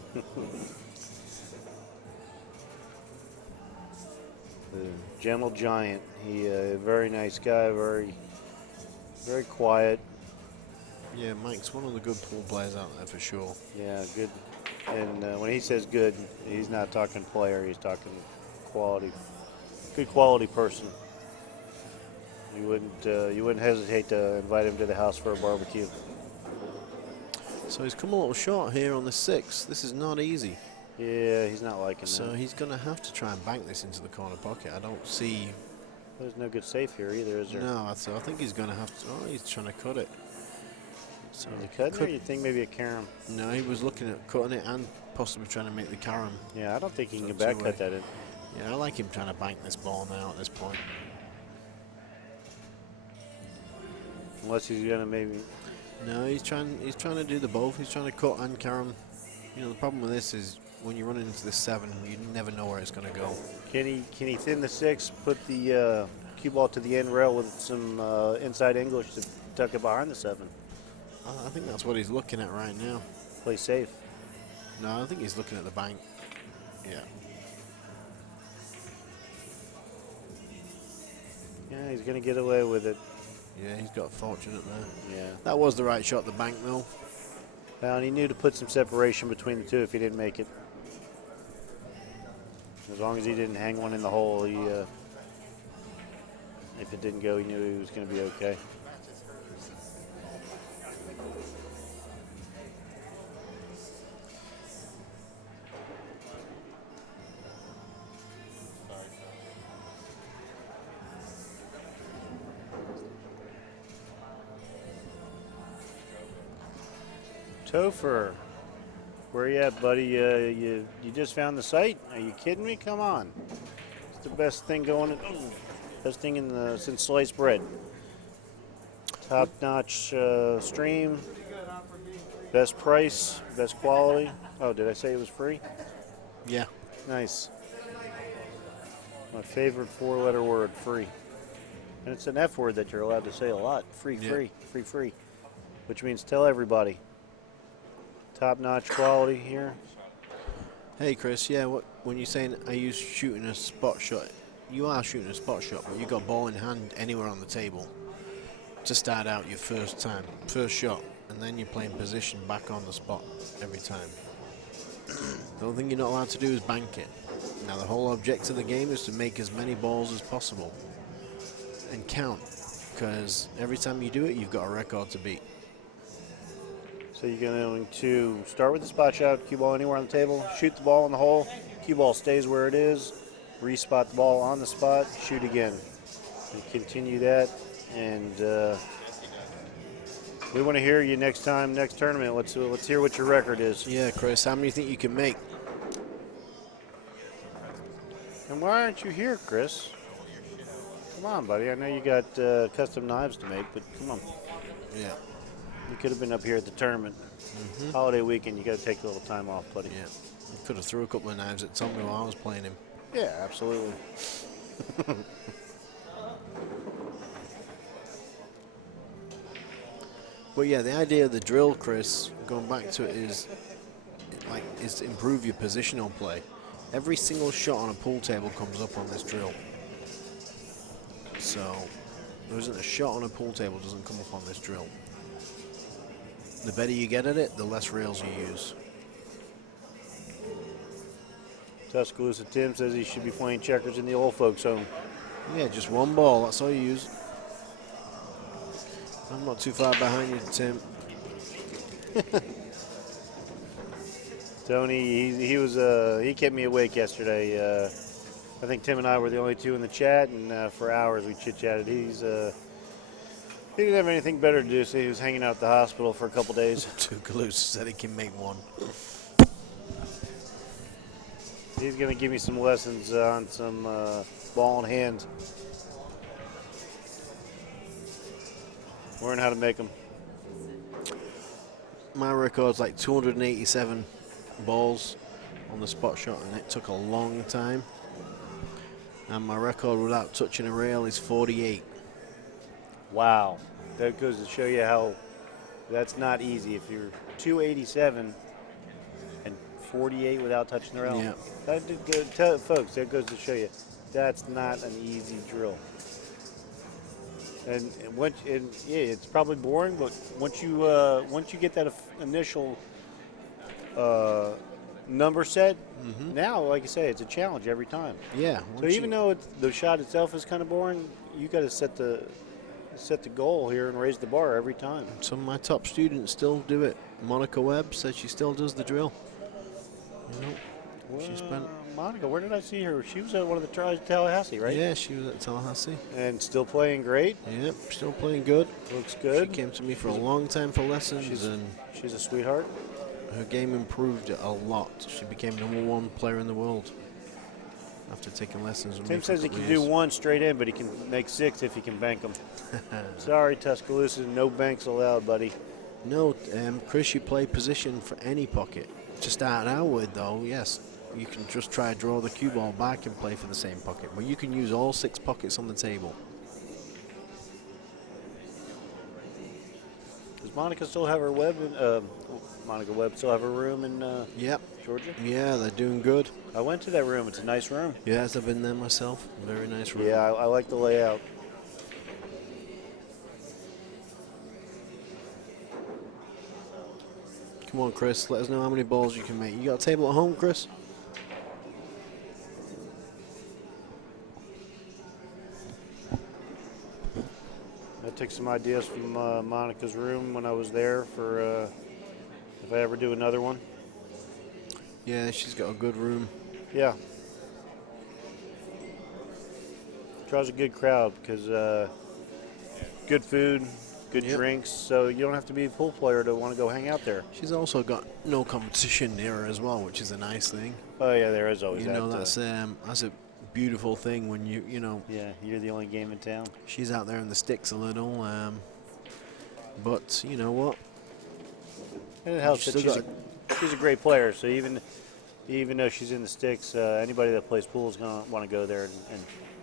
gentle giant. He a very nice guy, very quiet. Yeah, Mike's one of the good pool players out there for sure. Yeah, good. And when he says good, he's not talking player. He's talking quality. Good quality person. You wouldn't hesitate to invite him to the house for a barbecue. So he's come a little short here on the 6. This is not easy. Yeah, he's not liking So that. he's going to have to try and bank this into the corner pocket. I don't see. There's no good safe here either, is there? No, I think he's going to have to. Oh, he's trying to cut it. So Is he cutting or you think maybe a carom? No, he was looking at cutting it and possibly trying to make the carom. Yeah, I don't think he So can back two-way. cut that in. Yeah, I like him trying to bank this ball now at this point. Unless he's gonna maybe. No, he's trying to do the both. He's trying to cut and carom. You know, the problem with this is when you're running into the 7, you never know where it's going to go. Can he thin the 6, put the cue ball to the end rail with some inside English to tuck it behind the 7? I think that's what he's looking at right now. Play safe. No, I think he's looking at the bank. Yeah. Yeah, he's gonna get away with it. Yeah, he's got fortunate there. Yeah. That was the right shot, the bank, though. Well, and he knew to put some separation between the 2 if he didn't make it. As long as he didn't hang one in the hole, if it didn't go, he knew he was going to be okay. Topher, where you at, buddy? You just found the site? Are you kidding me? Come on! It's the best thing going. Best thing since sliced bread. Top-notch stream. Best price, best quality. Oh, did I say it was free? Yeah. Nice. My favorite 4-letter word, free. And it's an F word that you're allowed to say a lot. Free, Yeah. free, free, free. Which means tell everybody. Top-notch quality here. Hey, Chris, yeah, when you're saying are you shooting a spot shot, you are shooting a spot shot, but you got ball in hand anywhere on the table. to start out your first shot, and then you're playing position back on the spot every time. The only thing you're not allowed to do is bank it. Now the whole objective of the game is to make as many balls as possible and count, because every time you do it, you've got a record to beat. So you're going to start with the spot shot, cue ball anywhere on the table, shoot the ball in the hole, cue ball stays where it is, respot the ball on the spot, shoot again. And continue that, and we want to hear you next tournament. Let's hear what your record is. Yeah, Chris, how many do you think you can make? And why aren't you here, Chris? Come on, buddy. I know you got custom knives to make, but come on. Yeah. You could have been up here at the tournament. Holiday weekend, you got to take a little time off, buddy. Yeah. You could have threw a couple of knives at Tommy while I was playing him. Yeah, absolutely. But yeah, the idea of the drill, Chris, going back to it, is to improve your positional play. Every single shot on a pool table comes up on this drill. So there isn't a shot on a pool table doesn't come up on this drill. The better you get at it, the less rails you use. Tuscaloosa Tim says he should be playing checkers in the old folks' home. Yeah, just one ball, that's all you use. I'm not too far behind you, Tim. Tony, he kept me awake yesterday. I think Tim and I were the only two in the chat, and for hours we chit-chatted. He didn't have anything better to do, so he was hanging out at the hospital for a couple days. Tuscaloosa said he can make one. He's going to give me some lessons on some ball in hand. Learn how to make them. My record's like 287 balls on the spot shot, and it took a long time. And my record without touching a rail is 48. Wow. That goes to show you how that's not easy. If you're 287 and 48 without touching the rail, Yeah. that did good. Folks, that goes to show you that's not an easy drill. And yeah, it's probably boring, but once you get that initial number set, now, like I say, it's a challenge every time. Yeah. So even though the shot itself is kind of boring, you got to set the goal here and raise the bar every time. Some of my top students still do it. Monica Webb said she still does the drill. You know, she spent. Monica, where did I see her? She was at one of the tries at Tallahassee, right? Yeah, she was at Tallahassee. And still playing great. Yep, still playing good. Looks good. She came to me for a long time for lessons, and she's a sweetheart. her game improved a lot. She became #1 player in the world after taking lessons. Tim says he can do one straight in, but he can make 6 if he can bank them. Sorry, Tuscaloosa, no banks allowed, buddy. No, Chris, you play position for any pocket. To start out with, though, yes, you can just try to draw the cue ball back and play for the same pocket. But you can use all 6 pockets on the table. Does Monica still have her Monica Webb still have her room in Yep. Georgia? Yeah, they're doing good. I went to that room. It's a nice room. Yes, I've been there myself. Very nice room. Yeah, I like the layout. Come on, Chris. Let us know how many balls you can make. You got a table at home, Chris? I took some ideas from Monica's room when I was there for if I ever do another one. Yeah, she's got a good room. Yeah. Draws a good crowd because good food, good drinks, so you don't have to be a pool player to want to go hang out there. She's also got no competition near her as well, which is a nice thing. Oh yeah, there is always You that. know, that's a beautiful thing when you know. Yeah, you're the only game in town. She's out there in the sticks a little, but you know what? And it helps that she's a great player, so even though she's in the sticks, anybody that plays pool is going to want to go there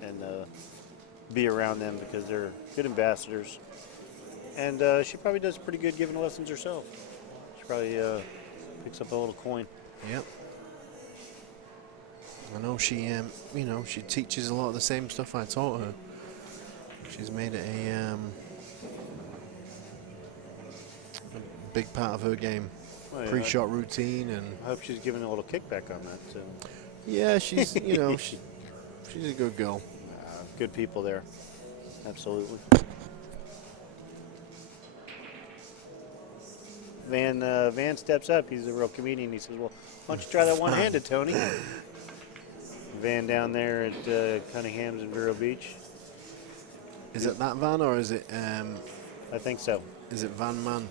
and be around them because they're good ambassadors. And she probably does pretty good giving lessons herself. She probably picks up a little coin. Yep. I know she, you know, she teaches a lot of the same stuff I taught her. She's made it big part of her game. Well, yeah, Pre-shot routine, and I hope she's giving a little kickback on that. So. yeah, she's you know she's a good girl. Good people there. Absolutely. Van steps up. He's a real comedian. He says, "Well, why don't you try that one-handed, Tony?" Van down there at Cunningham's in Vero Beach. Is it that Van or is it I think so. is it Van Man?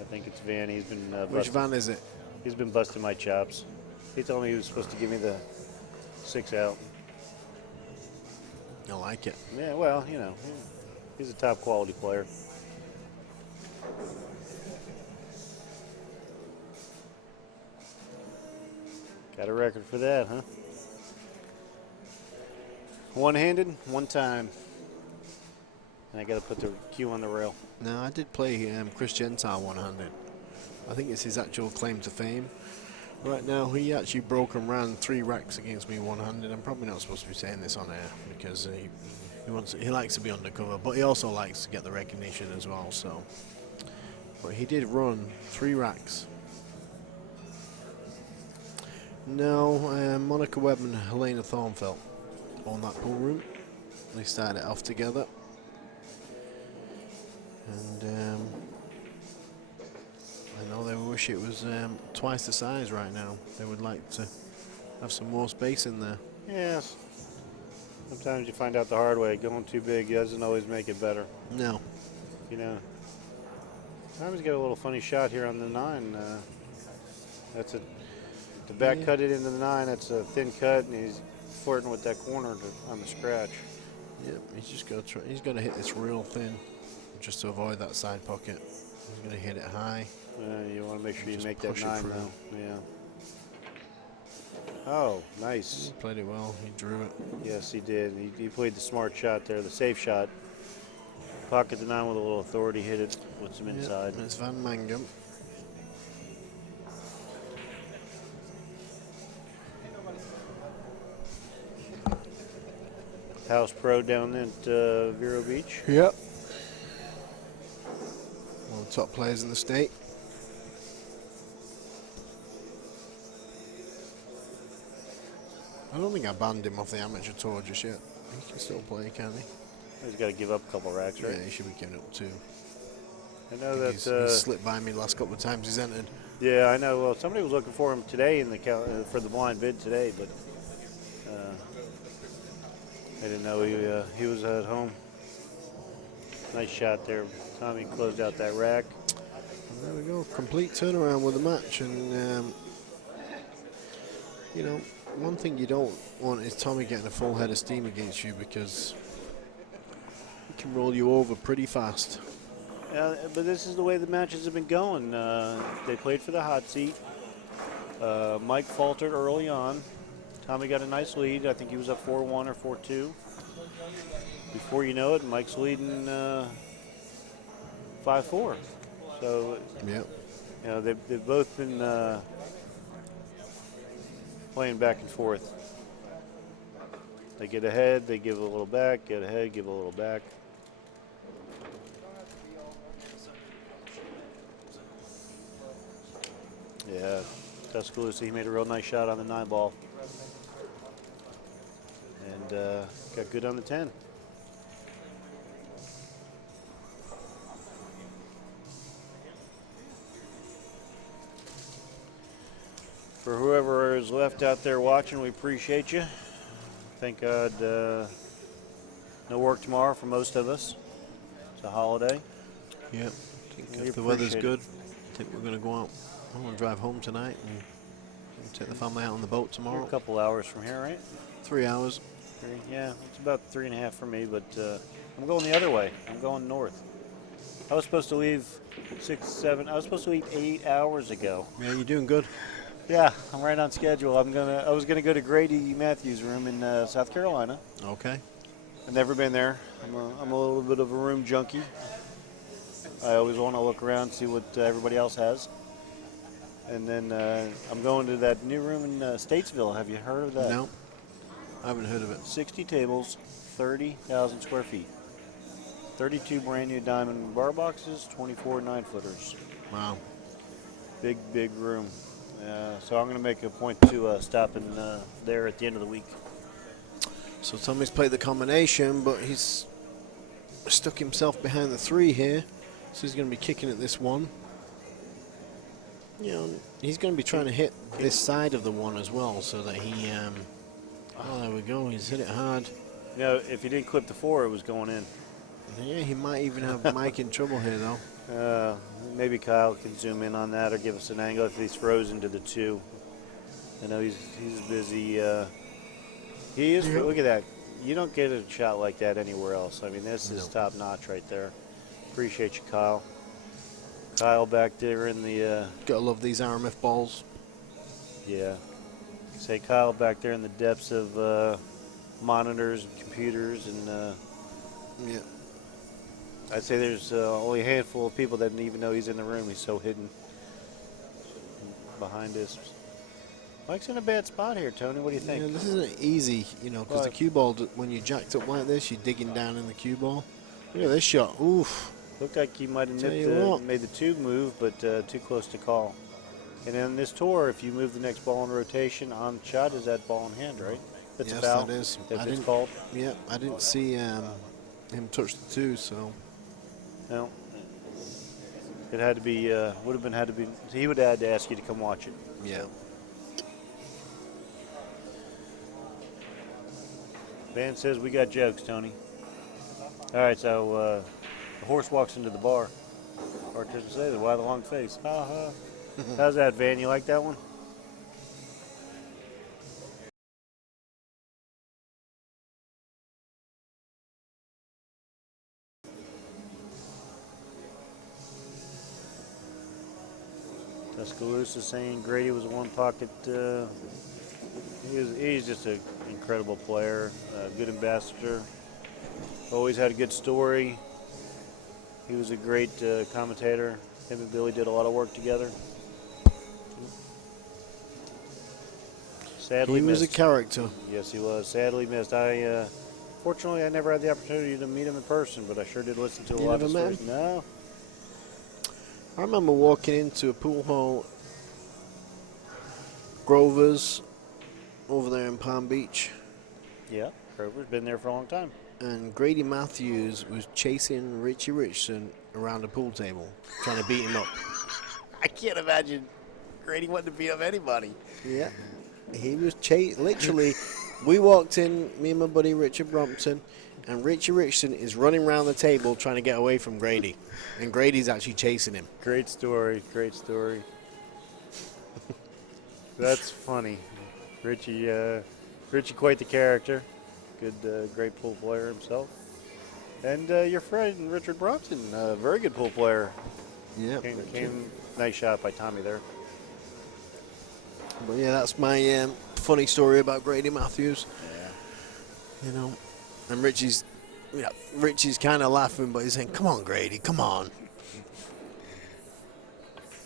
I think it's Van. He's been Which Van is it? He's been busting my chops. He told me he was supposed to give me the 6 out. I like it. Yeah, well, you know, he's a top quality player. Got a record for that, huh? One-handed, one time. And I got to put the cue on the rail. No, I did play Chris Gentile one-handed. I think it's his actual claim to fame. Right now, he actually broke and ran 3 racks against me one-handed. I'm probably not supposed to be saying this on air because he likes to be undercover, but he also likes to get the recognition as well. So, but he did run 3 racks. No, Monica Webb and Helena Thornfeld on that pool room. They started it off together, and I know they wish it was twice the size right now. They would like to have some more space in there. Yes. Sometimes you find out the hard way. Going too big doesn't always make it better. No. You know. Tommy's got a little funny shot here on the 9. That's to back cut it into the 9. That's a thin cut, and he's flirting with that corner on the scratch. Yep. He's just got to try. He's got to hit this real thin, just to avoid that side pocket. He's going to hit it high. You want to make sure you Just make that push it 9 through. though. Yeah. Oh, nice. He played it well. He drew it. Yes, he did. He played the smart shot there, the safe shot. Pocket the 9 with a little authority, hit it with some inside. Yep. It's Van Mangum. House pro down at Vero Beach. Yep. One of the top players in the state. I don't think I banned him off the amateur tour just yet. He can still play, can't he? He's got to give up a couple racks, right? Yeah, he should be giving up 2. I know that. He's slipped by me the last couple of times he's entered. Yeah, I know. Well, somebody was looking for him today in the for the blind bid today, but I didn't know he was at home. Nice shot there. Tommy closed out that rack. And there we go. Complete turnaround with the match. And, you know, one thing you don't want is Tommy getting a full head of steam against you because he can roll you over pretty fast. But this is the way the matches have been going. They played for the hot seat. Mike faltered early on. Tommy got a nice lead. I think he was up 4-1 or 4-2. Before you know it, Mike's leading 5-4. So, Yep. you know, they've both been playing back and forth. They get ahead, they give a little back, get ahead, give a little back. Yeah, Tuscaloosa, he made a real nice shot on the 9 ball. And got good on the 10. For whoever is left out there watching, we appreciate you. Thank God no work tomorrow for most of us. It's a holiday. Yep. We If the weather's appreciate good, I think we're going to go out. I'm going to drive home tonight and take the family out on the boat We're tomorrow. a couple hours from here, right? 3 hours. Yeah, it's about 3.5 for me, but I'm going the other way. I'm going north. I was supposed to leave 6, 7. I was supposed to leave 8 hours ago. Yeah, you're doing good. Yeah, I'm right on schedule. I was gonna go to Grady Matthews' room in South Carolina. Okay. I've never been there. I'm a little bit of a room junkie. I always want to look around, see what everybody else has. And then I'm going to that new room in Statesville. Have you heard of that? No, I haven't heard of it. 60 tables, 30,000 square feet. 32 brand new diamond bar boxes, 24 9-footers. Wow. Big, big room. So I'm going to make a point to stop in there at the end of the week. So Tommy's played the combination, but he's stuck himself behind the 3 here. So he's going to be kicking at this 1. You know, he's going to be trying to hit this side of the 1 as well, so that he. Oh, there we go. He's hit it hard. You know, if he didn't clip the 4, it was going in. Yeah, he might even have Mike in trouble here, though. Maybe Kyle can zoom in on that or give us an angle if he's frozen to the 2. I know he's busy. He is. Look at that. You don't get a shot like that anywhere else. I mean, this is top notch right there. Appreciate you, Kyle. Kyle back there in the. Gotta love these RMF balls. Yeah. Say Kyle back there in the depths of monitors and computers and. Yeah. I'd say there's only a handful of people that didn't even know he's in the room. He's so hidden behind us. Mike's in a bad spot here, Tony. What do you think? Yeah, this isn't easy, you know, because the cue ball, when you're jacked up like this, you're digging down in the cue ball. Look at this shot. Oof. Looked like he might have made the 2 move, but too close to call. And then this tour, if you move the next ball in rotation on the shot, is that ball in hand, right? That's yes, a foul. that is. If it's called. Yeah, I didn't see him touch the 2, so. No. It had to be. He would have had to ask you to come watch it. Yeah. Van says we got jokes, Tony. All right, so the horse walks into the bar. Artists say, why the long face? Ha ha. How's that, Van? You like that one? Tuscaloosa saying Grady was a one pocket. He's just an incredible player, a good ambassador. Always had a good story. He was a great commentator. Him and Billy did a lot of work together. Sadly he was missed. a character. Yes, he was. Sadly missed. Fortunately, I never had the opportunity to meet him in person, but I sure did listen to a lot of his stories. No. I remember walking into a pool hall, Grover's, over there in Palm Beach. Yeah, Grover's been there for a long time. And Grady Matthews was chasing Richie Richardson around the pool table, trying to beat him up. I can't imagine Grady wanting to beat up anybody. Yeah. He was literally, we walked in, me and my buddy Richard Brompton, and Richie Richardson is running around the table trying to get away from Grady. And Grady's actually chasing him. Great story, great story. That's funny. Richie, quite the character. Good, great pool player himself. And your friend Richard Brompton, very good pool player. Yeah. Came nice shot by Tommy there. But yeah, that's my funny story about Grady Matthews. Yeah. You know, and Richie's kind of laughing, but he's saying, "Come on, Grady, come on."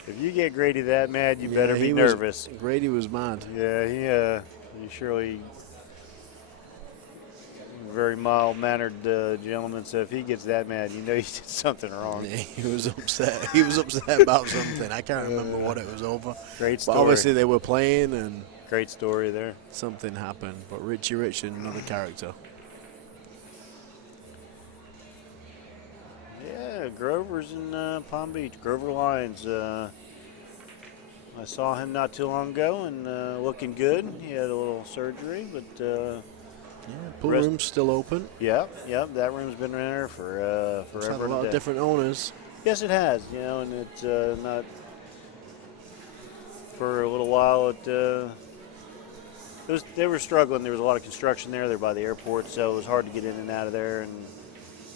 If you get Grady that mad, you better be nervous. Grady was mad. Yeah, he surely very mild-mannered gentleman. So if he gets that mad, you know he did something wrong. Yeah, he was upset. He was upset about something. I can't remember what it was over. Great story. But obviously they were playing and great story there. Something happened. But Richie Richard, another character. Yeah, Grover's in Palm Beach. Grover Lyons. I saw him not too long ago and looking good. He had a little surgery, but pool room's still open. Yep. That room's been in there for It's forever. had a lot of different owners. Yes, it has. You know, and it's not for a little while. They were struggling. There was a lot of construction there. They're by the airport, so it was hard to get in and out of there, and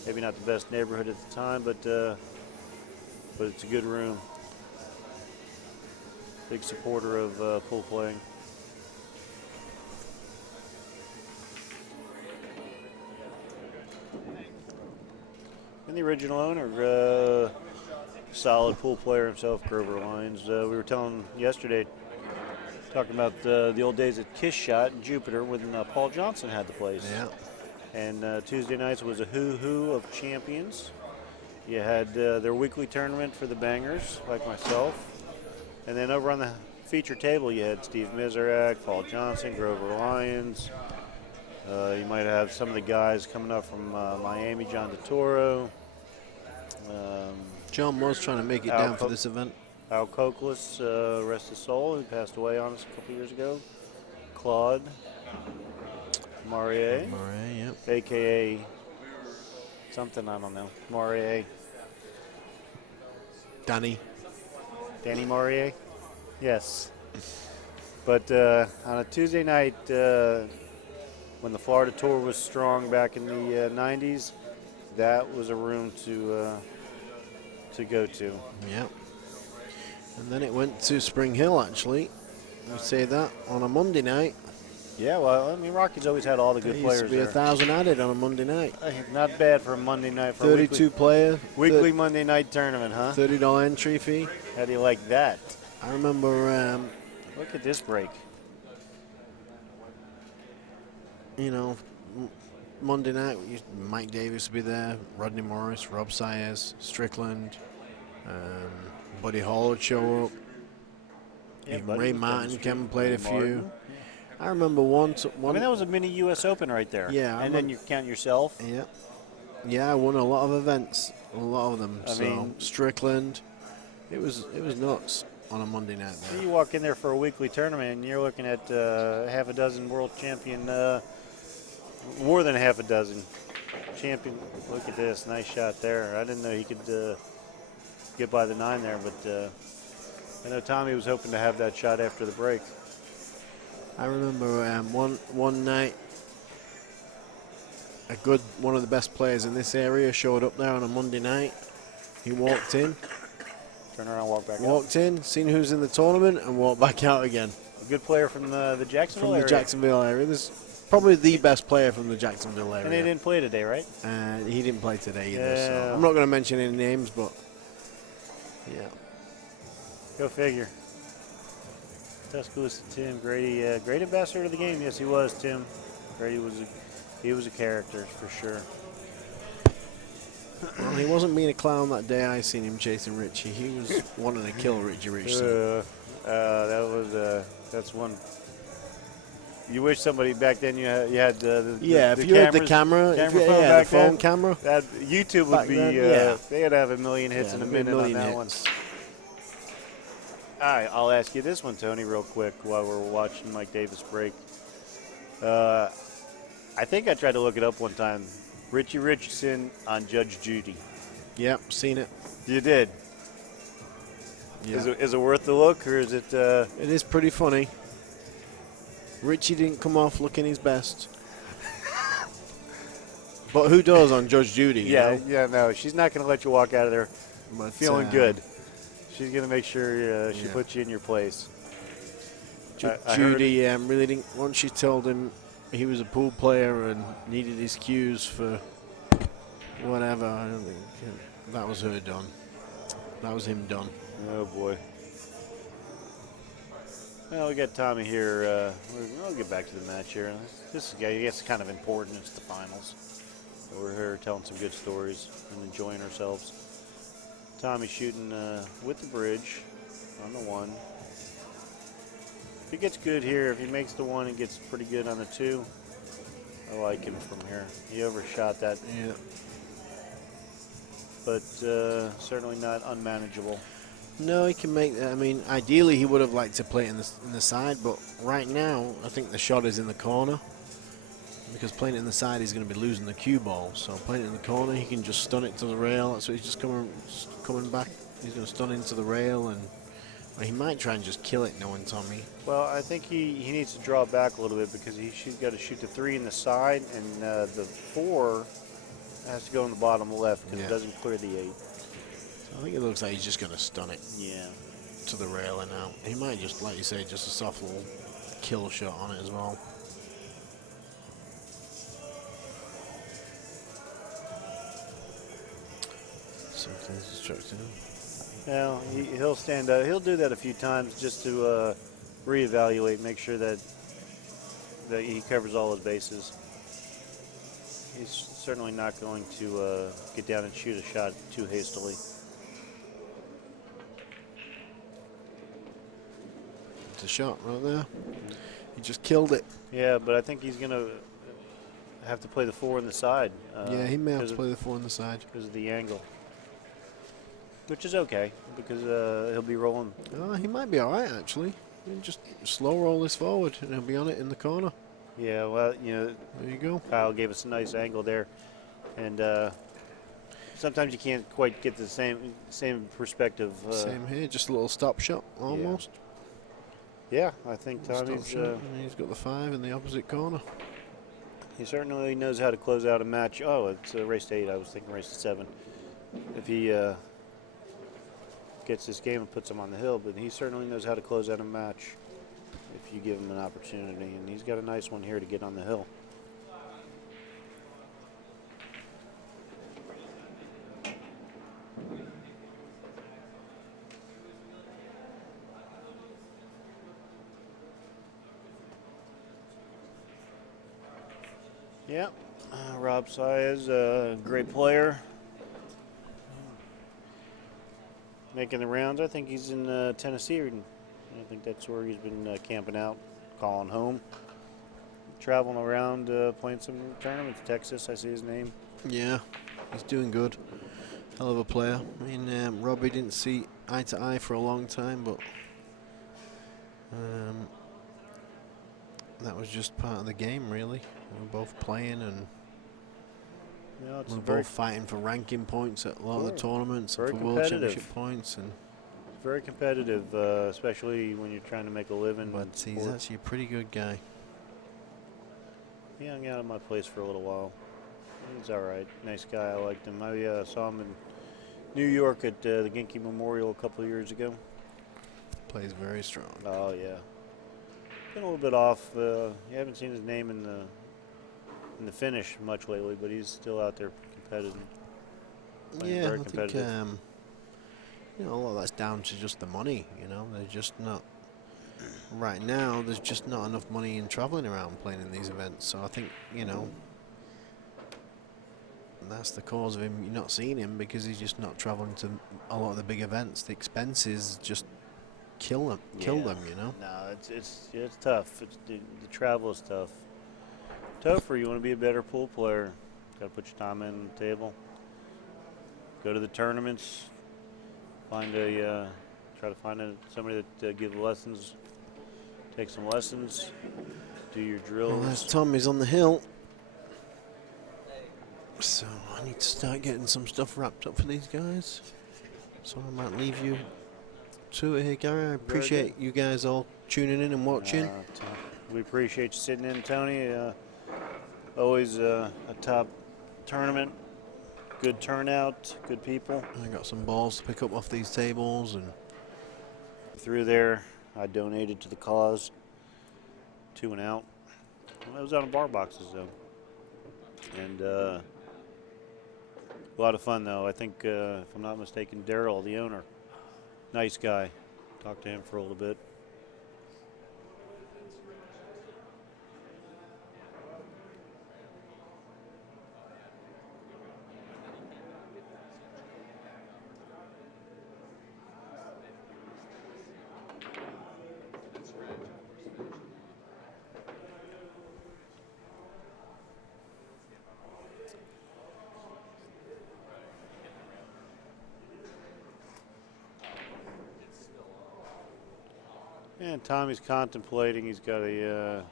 maybe not the best neighborhood at the time, but it's a good room. Big supporter of pool playing. And the original owner, solid pool player himself, Grover Lyons. We were talking about the old days at Kiss Shot in Jupiter when Paul Johnson had the place. Yeah. And Tuesday nights was a who-who of champions. You had their weekly tournament for the bangers, like myself. And then over on the feature table, you had Steve Miserak, Paul Johnson, Grover Lyons. You might have some of the guys coming up from Miami, John DeToro. John was trying to make it Al down for Co- this event. Al Cokeless, rest his soul, who passed away on us a couple years ago. Claude Maurier, Murray, yep. a.k.a. something, I don't know. Maurier. Danny. Danny Maurier? Yes. But on a Tuesday night, when the Florida Tour was strong back in the 90s, that was a room to go to. Yep. And then it went to Spring Hill, actually. We say that on a Monday night. Yeah, well, I mean, Rocky's always had all the good There used players to be there. 1,000 added on a Monday night. Not bad for a Monday night. For 32 player. weekly Monday night tournament, huh? $30 entry fee. How do you like that? I remember, Look at this break. you know, Monday night, Mike Davis would be there, Rodney Morris, Rob Sayers, Strickland, Buddy Hall would show up. Yeah, Even Buddy Ray was Martin down the came and street. played a Ray few. Martin. I remember one. I mean, that was a mini U.S. Open right there. Yeah, I and then you count yourself. Yeah, I won a lot of events, a lot of them. I mean- Strickland, it was nuts on a Monday night So there. you walk in there for a weekly tournament, and you're looking at half a dozen world champion, more than half a dozen champion. Look at this, nice shot there. I didn't know he could get by the 9 there, but I know Tommy was hoping to have that shot after the break. I remember one night, one of the best players in this area showed up there on a Monday night. He walked in, Turn around, walk back out. walked in, seen who's in the tournament, and walked back out again. A good player from the Jacksonville From the area. Jacksonville area. This probably the best player from the Jacksonville area. And they didn't play today, right? He didn't play today either, Yeah. so I'm not going to mention any names, but yeah. Go figure. Tuscaloosa Tim Grady, great ambassador to the game. Yes, he was. Tim Grady was a character for sure. Well, he wasn't being a clown that day I seen him chasing Richie. He was wanting to kill Richie Richardson. That's one. You wish somebody back then you had the If you had the camera, phone the back phone then, camera. that YouTube would Back be. then, yeah. They'd have a million hits Yeah, in a there'd be a minute on million that hits. one. All right, I'll ask you this one, Tony, real quick while we're watching Mike Davis break. I think I tried to look it up one time. Richie Richardson on Judge Judy. Yep, seen it. You did. Yeah. Is it worth the look, or is it? It is pretty funny. Richie didn't come off looking his best. But who does on Judge Judy? you know? No. She's not going to let you walk out of there But, feeling good. She's going to make sure she Yeah. puts you in your place. I heard- Judy really didn't. Once she told him he was a pool player and needed his cues for whatever, I don't think that was her done. That was him done. Oh boy. Well, we got Tommy here. We'll get back to the match here. This is, I guess, kind of important. It's the finals. So we're here telling some good stories and enjoying ourselves. Tommy shooting with the bridge on the 1. If he gets good here, if he makes the 1 and gets pretty good on the 2, I like him from here. He overshot that, Yeah. but certainly not unmanageable. No, he can make that. I mean, ideally he would have liked to play it in the side, but right now I think the shot is in the corner. Because playing it in the side, he's going to be losing the cue ball. So playing it in the corner, he can just stun it to the rail. That's what he's just coming back. He's going to stun into the rail, and he might try and just kill it, knowing Tommy. Well, I think he needs to draw back a little bit because he's got to shoot the 3 in the side, and the 4 has to go in the bottom left because Yeah. it doesn't clear the 8. So I think it looks like he's just going to stun it Yeah. to the rail and out. He might just, like you say, just a soft little kill shot on it as well. Something's distracting him. Well, he'll stand up. He'll do that a few times just to reevaluate, make sure that he covers all his bases. he's certainly not going to get down and shoot a shot too hastily. It's a shot right there. He just killed it. Yeah, but I think he's going to have to play the 4 on the side. Yeah, he may have to play the 4 on the side. Because of the angle. Which is okay, because he'll be rolling. Oh, he might be all right, actually. He'll just slow roll this forward, and he'll be on it in the corner. Yeah, well, you know, There you go. Kyle gave us a nice angle there. And sometimes you can't quite get the same perspective. Same here, just a little stop shot, almost. Yeah, I think Stop Tommy's... shot, and he's got the 5 in the opposite corner. He certainly knows how to close out a match. Oh, it's a race to 8. I was thinking race to 7. If he gets this game and puts him on the hill, but he certainly knows how to close out a match if you give him an opportunity. And he's got a nice one here to get on the hill. Yeah, Rob Saez, a great player. Making the rounds. I think he's in Tennessee. I think that's where he's been camping out, calling home. Traveling around, playing some tournaments. Texas, I see his name. Yeah, he's doing good. Hell of a player. I mean, Robbie didn't see eye to eye for a long time, but that was just part of the game, really. We were both playing, and Yeah, it's we were very, both fighting for ranking points at a lot of the tournaments, and very for world competitive. championship points. And very competitive, especially when you're trying to make a living. but in he's sport. actually a pretty good guy. He hung out at my place for a little while. He's all right. Nice guy. I liked him. I saw him in New York at the Genki Memorial a couple of years ago. Plays very strong. Oh, yeah. Been a little bit off. You haven't seen his name in the finish much lately, but he's still out there competitive. Playing Yeah, very I think competitive. you know, a lot of that's down to just the money. You know, they're just not right now. There's just not enough money in traveling around playing in these events. So I think, you know, that's the cause of him. You're not seeing him because he's just not traveling to a lot of the big events. The expenses just kill them. Kill them. You know. No, it's tough. The travel is tough. Tougher. You want to be a better pool player. Got to put your time in on the table. Go to the tournaments. Try to find somebody that gives lessons. Take some lessons. Do your drills. Well, there's Tommy's on the hill. So I need to start getting some stuff wrapped up for these guys. So I might leave you to it here, Gary. I appreciate you guys all tuning in and watching. We appreciate you sitting in, Tony. Always a top tournament. Good turnout. Good people. I got some balls to pick up off these tables, and Through there, I donated to the cause. 2 and out. Well, it was out of bar boxes, though. And a lot of fun, though. I think, if I'm not mistaken, Daryl, the owner, nice guy. Talked to him for a little bit. And Tommy's contemplating. He's got a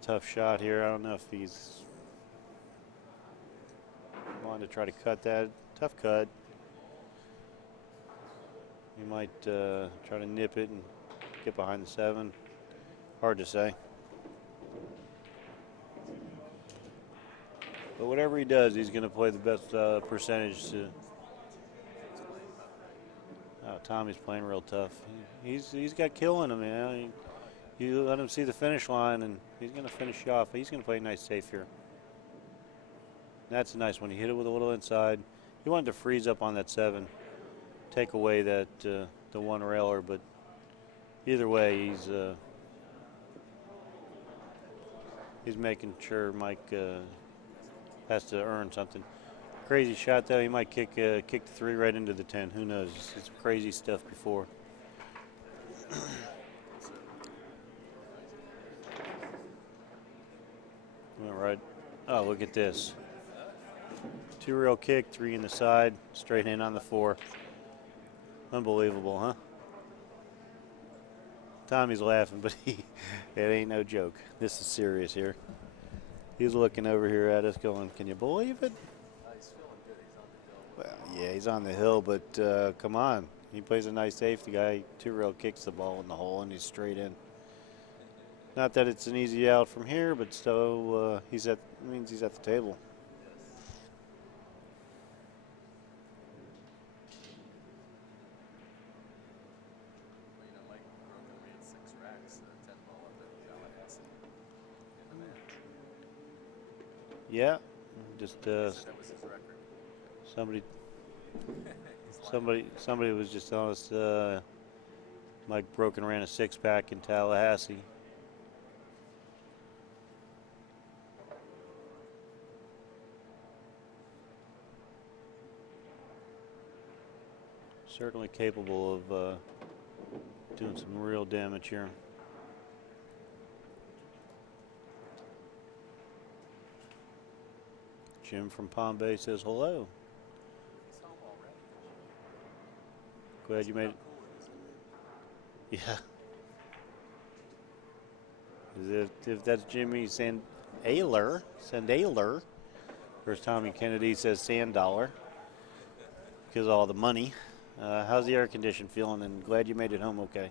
tough shot here. I don't know if he's wanting to try to cut that. Tough cut. He might try to nip it and get behind the 7. Hard to say. But whatever he does, he's going to play the best percentage to. Oh, Tommy's playing real tough. He's got kill in him, man. You let him see the finish line, and he's going to finish you off. He's going to play nice safe here. That's a nice one. He hit it with a little inside. He wanted to freeze up on that 7, take away that the 1 railer, but He's making sure Mike has to earn something. Crazy shot though. He might kick the 3 right into the 10. Who knows? It's crazy stuff before. All right. Oh, look at this. 2 rail kick, 3 in the side, straight in on the 4. Unbelievable, huh? Tommy's laughing, but it ain't no joke. This is serious here. He's looking over here at us going, can you believe it? Well, yeah, he's on the hill, but come on. He plays a nice safety guy. 2 rail kicks the ball in the hole, and he's straight in. Not that it's an easy out from here, but so means he's at the table. Yeah, just somebody was just telling us Mike Broken ran a 6-pack in Tallahassee. Certainly capable of doing some real damage here. Jim from Palm Bay says hello. Glad you made it. Yeah. If that's Jimmy Sandler, whereas Tommy Kennedy says $Sand because of all the money. How's the air condition feeling? And glad you made it home okay.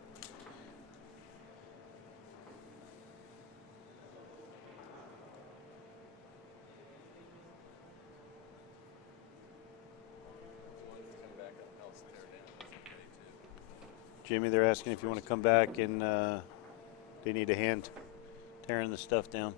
Jimmy, they're asking if you want to come back and they need a hand tearing the stuff down.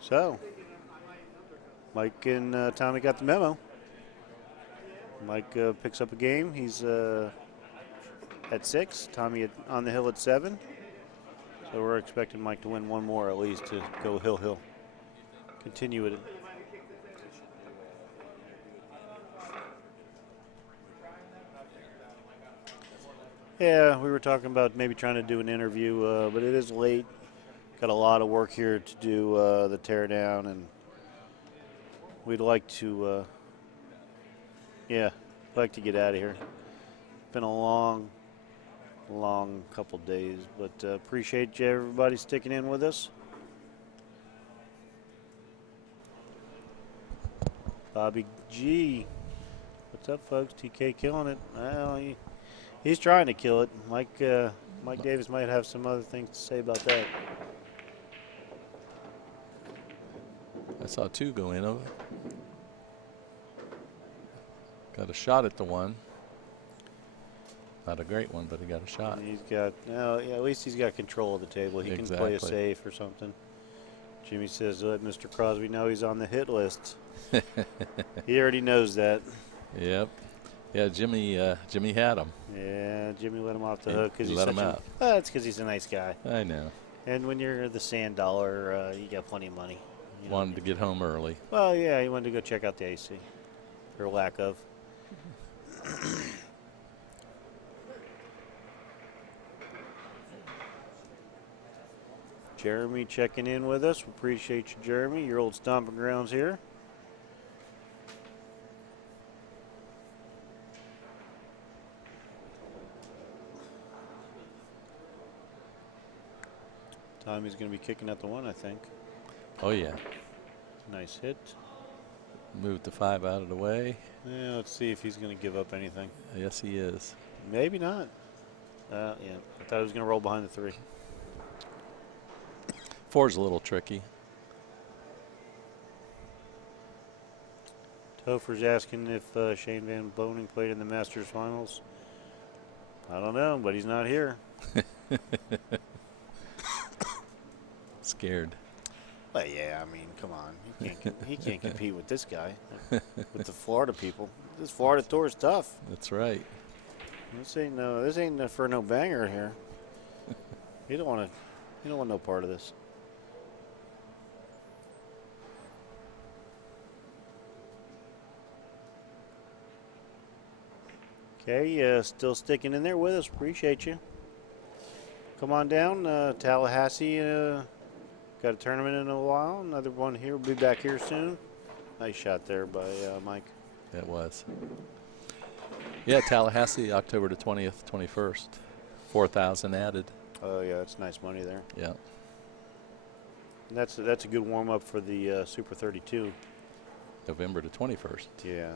So, Mike and Tommy got the memo. Mike picks up a game. He's at 6. Tommy on the hill at 7. So we're expecting Mike to win one more at least to go hill. Continue it. Yeah, we were talking about maybe trying to do an interview, but it is late. Got a lot of work here to do the teardown, and we'd like to, like to get out of here. Been a long couple days, but appreciate everybody sticking in with us. Bobby G, what's up, folks? TK killing it. Well, he's trying to kill it. Mike Davis might have some other things to say about that. I saw 2 go in over. Got a shot at the one. Not a great one, but he got a shot. And he's got, at least he's got control of the table. He can play a safe or something. Jimmy says, let Mr. Crosby know he's on the hit list. He already knows that. Yep. Yeah, Jimmy had him. Yeah, Jimmy let him off the hook because he let him out. That's because he's a nice guy. I know. And when you're the $Sand, you got plenty of money. Wanted to get home early. Well, yeah, he wanted to go check out the AC, or lack of. Jeremy checking in with us. We appreciate you, Jeremy. Your old stomping grounds here. Tommy's going to be kicking at the one, I think. Oh, yeah. Nice hit. Move the 5 out of the way. Yeah, let's see if he's going to give up anything. Yes, he is. Maybe not. Yeah, I thought he was going to roll behind the 3. 4's a little tricky. Topher's asking if Shane Van Boning played in the Masters Finals. I don't know, but he's not here. Scared. But yeah, I mean, come on, he can't compete with this guy, with the Florida people. This Florida tour is tough. That's right. This ain't for no banger here. You don't want no part of this. Okay, still sticking in there with us. Appreciate you. Come on down, Tallahassee. Got a tournament in a while. Another one here. We'll be back here soon. Nice shot there by Mike. It was. Yeah, Tallahassee, October the 20th, 21st. 4,000 added. Oh yeah, that's nice money there. Yeah. And that's a good warm up for the Super 32. November the 21st. Yeah.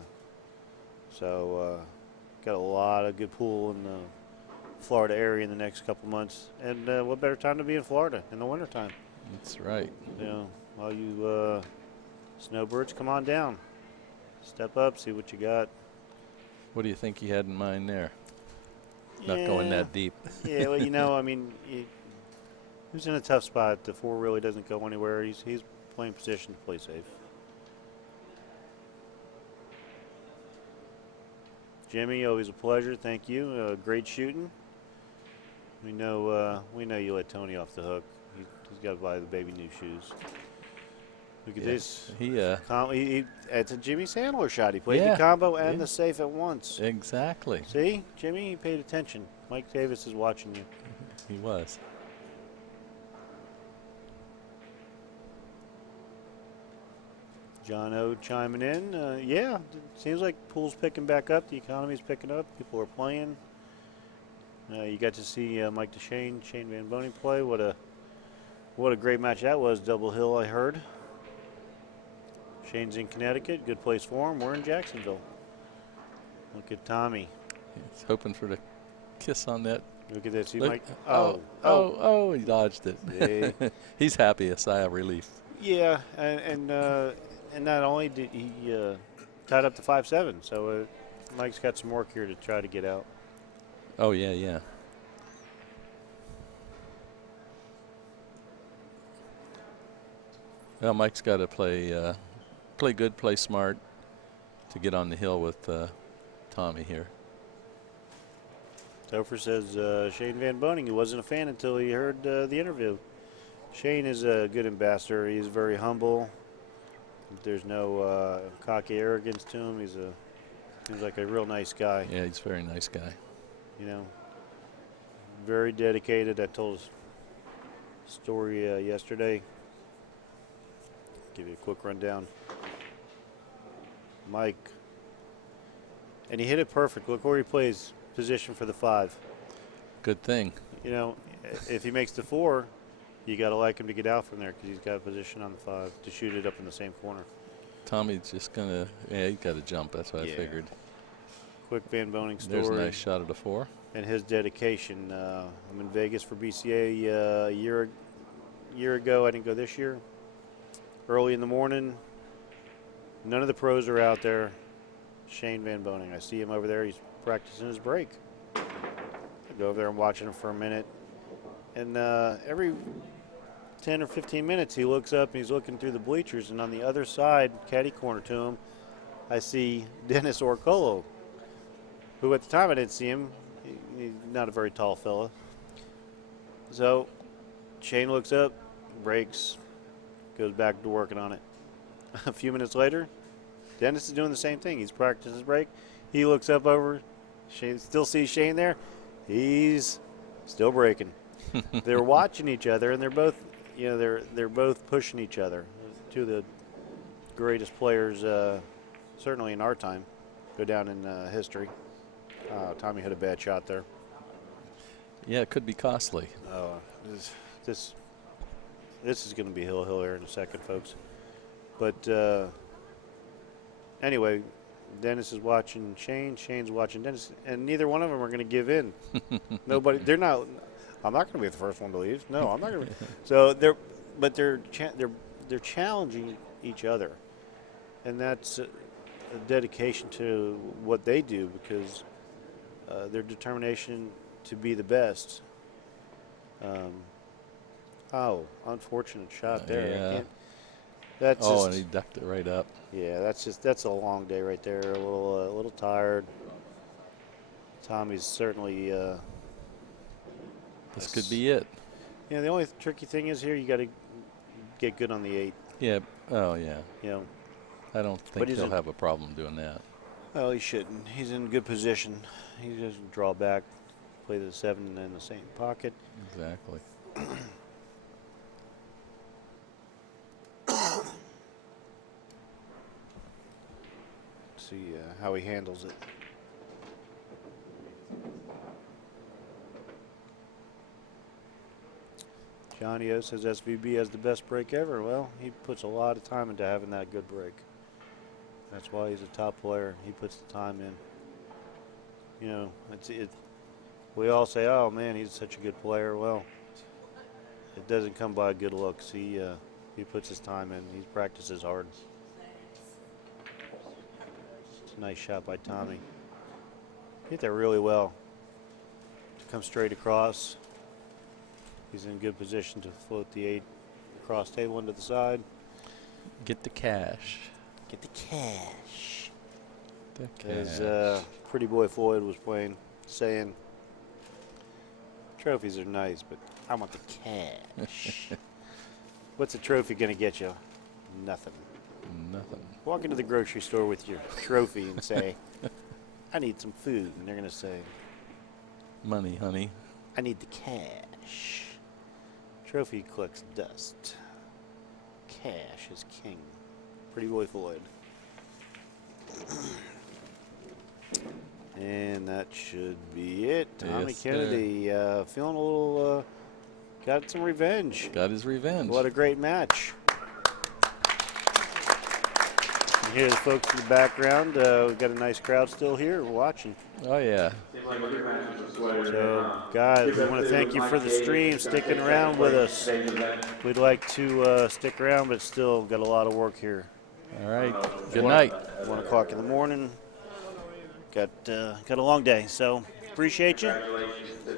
So got a lot of good pool in the Florida area in the next couple months. And what better time to be in Florida in the wintertime? That's right. You know, all you snowbirds, come on down. Step up, see what you got. What do you think he had in mind there? Not going that deep. Yeah, well, you know, I mean, he's in a tough spot. The 4 really doesn't go anywhere. He's playing position to play safe. Jimmy, always a pleasure. Thank you. Great shooting. We know you let Tony off the hook. He's got to buy the baby new shoes. Look at this. It's a Jimmy Sandler shot. He played the combo and the safe at once. Exactly. See, Jimmy, he paid attention. Mike Davis is watching you. He was. John O chiming in. Yeah, seems like pool's picking back up. The economy's picking up. People are playing. You got to see Mike Shane Van Boning play. What a great match that was. Double hill, I heard. Shane's in Connecticut. Good place for him. We're in Jacksonville. Look at Tommy. He's hoping for the kiss on that. Look at this. See, Look. Mike. Oh, he dodged it. Yeah. He's happy, a sigh of relief. Yeah, and not only did he tied up to 5-7, so Mike's got some work here to try to get out. Oh, yeah. Well, Mike's got to play good, play smart to get on the hill with Tommy here. Topher says Shane Van Boning, he wasn't a fan until he heard the interview. Shane is a good ambassador. He's very humble. There's no cocky arrogance to him. Seems like a real nice guy. Yeah, he's a very nice guy. You know, very dedicated. I told a story yesterday. Give you a quick rundown. Mike, and he hit it perfect. Look where he plays, position for the 5. Good thing. You know, if he makes the 4, you got to like him to get out from there because he's got a position on the 5 to shoot it up in the same corner. Tommy's just gonna, he got to jump. That's what I figured. Quick Van Boning story. There's a nice shot of the 4. And his dedication. I'm in Vegas for BCA a year ago. I didn't go this year. Early in the morning. None of the pros are out there. Shane Van Boning. I see him over there. He's practicing his break. I go over there and watching him for a minute. And every 10 or 15 minutes, he looks up and he's looking through the bleachers. And on the other side, caddy corner to him, I see Dennis Orcolo, who at the time I didn't see him. He's not a very tall fella. So Shane looks up, breaks, goes back to working on it. A few minutes later, Dennis is doing the same thing. He's practicing his break. He looks up over. Shane still sees Shane there. He's still breaking. They're watching each other, and they're both, they're both pushing each other. Two of the greatest players, certainly in our time, go down in history. Tommy had a bad shot there. Yeah, it could be costly. This is going to be hill here in a second, folks. But anyway, Dennis is watching Shane. Shane's watching Dennis, and neither one of them are going to give in. Nobody. They're not. I'm not going to be the first one to leave. No, I'm not going to. So they're challenging each other, and that's a dedication to what they do because their determination to be the best. Unfortunate shot there. Yeah. I can't, that's Oh, just, and he ducked it right up. yeah, that's a long day right there. A little tired. Tommy's certainly. This could be it. Yeah, the only tricky thing is here you got to get good on the 8. Yeah. Oh, yeah. You know, I don't think he'll have a problem doing that. well, he shouldn't. He's in good position. He doesn't draw back, play the 7 in the same pocket. Exactly. See how he handles it. Johnny O says SVB has the best break ever. Well, he puts a lot of time into having that good break. That's why he's a top player. He puts the time in. You know, we all say, "Oh man, he's such a good player." Well, it doesn't come by good looks. He puts his time in. He practices hard. It's a nice shot by Tommy. Hit that really well. To come straight across. He's in good position to float the 8 across table into the side. Get the cash. Get the cash. The As cash. Pretty Boy Floyd was saying, trophies are nice, but I want the cash. What's a trophy going to get you? Nothing. Nothing. Walk into the grocery store with your trophy and say, I need some food. And they're going to say, Money, honey. I need the cash. Trophy collects dust. Cash is king. Pretty Boy Floyd. And that should be it. Tommy Yes, Kennedy feeling a little, got some revenge. Got his revenge. What a great match. You hear the folks in the background. We've got a nice crowd still here watching. Oh, yeah. So, guys, we want to thank you for the stream, sticking around with us. We'd like to stick around, but still got a lot of work here. All right. Good night. 1 o'clock in the morning. Got a long day, so appreciate you.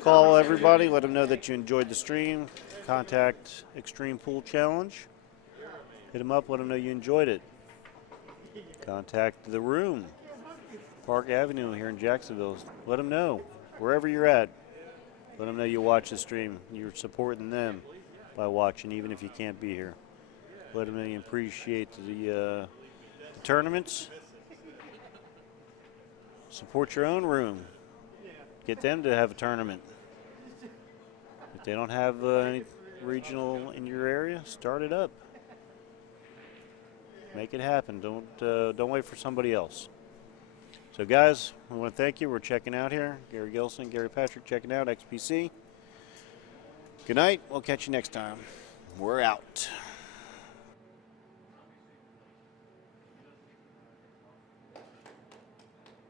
Call everybody, let them know that you enjoyed the stream. Contact Xtreme Pool Challenge. Hit them up, let them know you enjoyed it. Contact the room, Park Avenue here in Jacksonville. Let them know, wherever you're at, let them know you watch the stream. You're supporting them by watching, even if you can't be here. Let them know you appreciate the tournaments. Support your own room. Get them to have a tournament. If they don't have any regional in your area, start it up. Make it happen. Don't wait for somebody else. So, guys, we want to thank you. We're checking out here. Gary Gilson, Gary Patrick checking out, XPC. Good night. We'll catch you next time. We're out.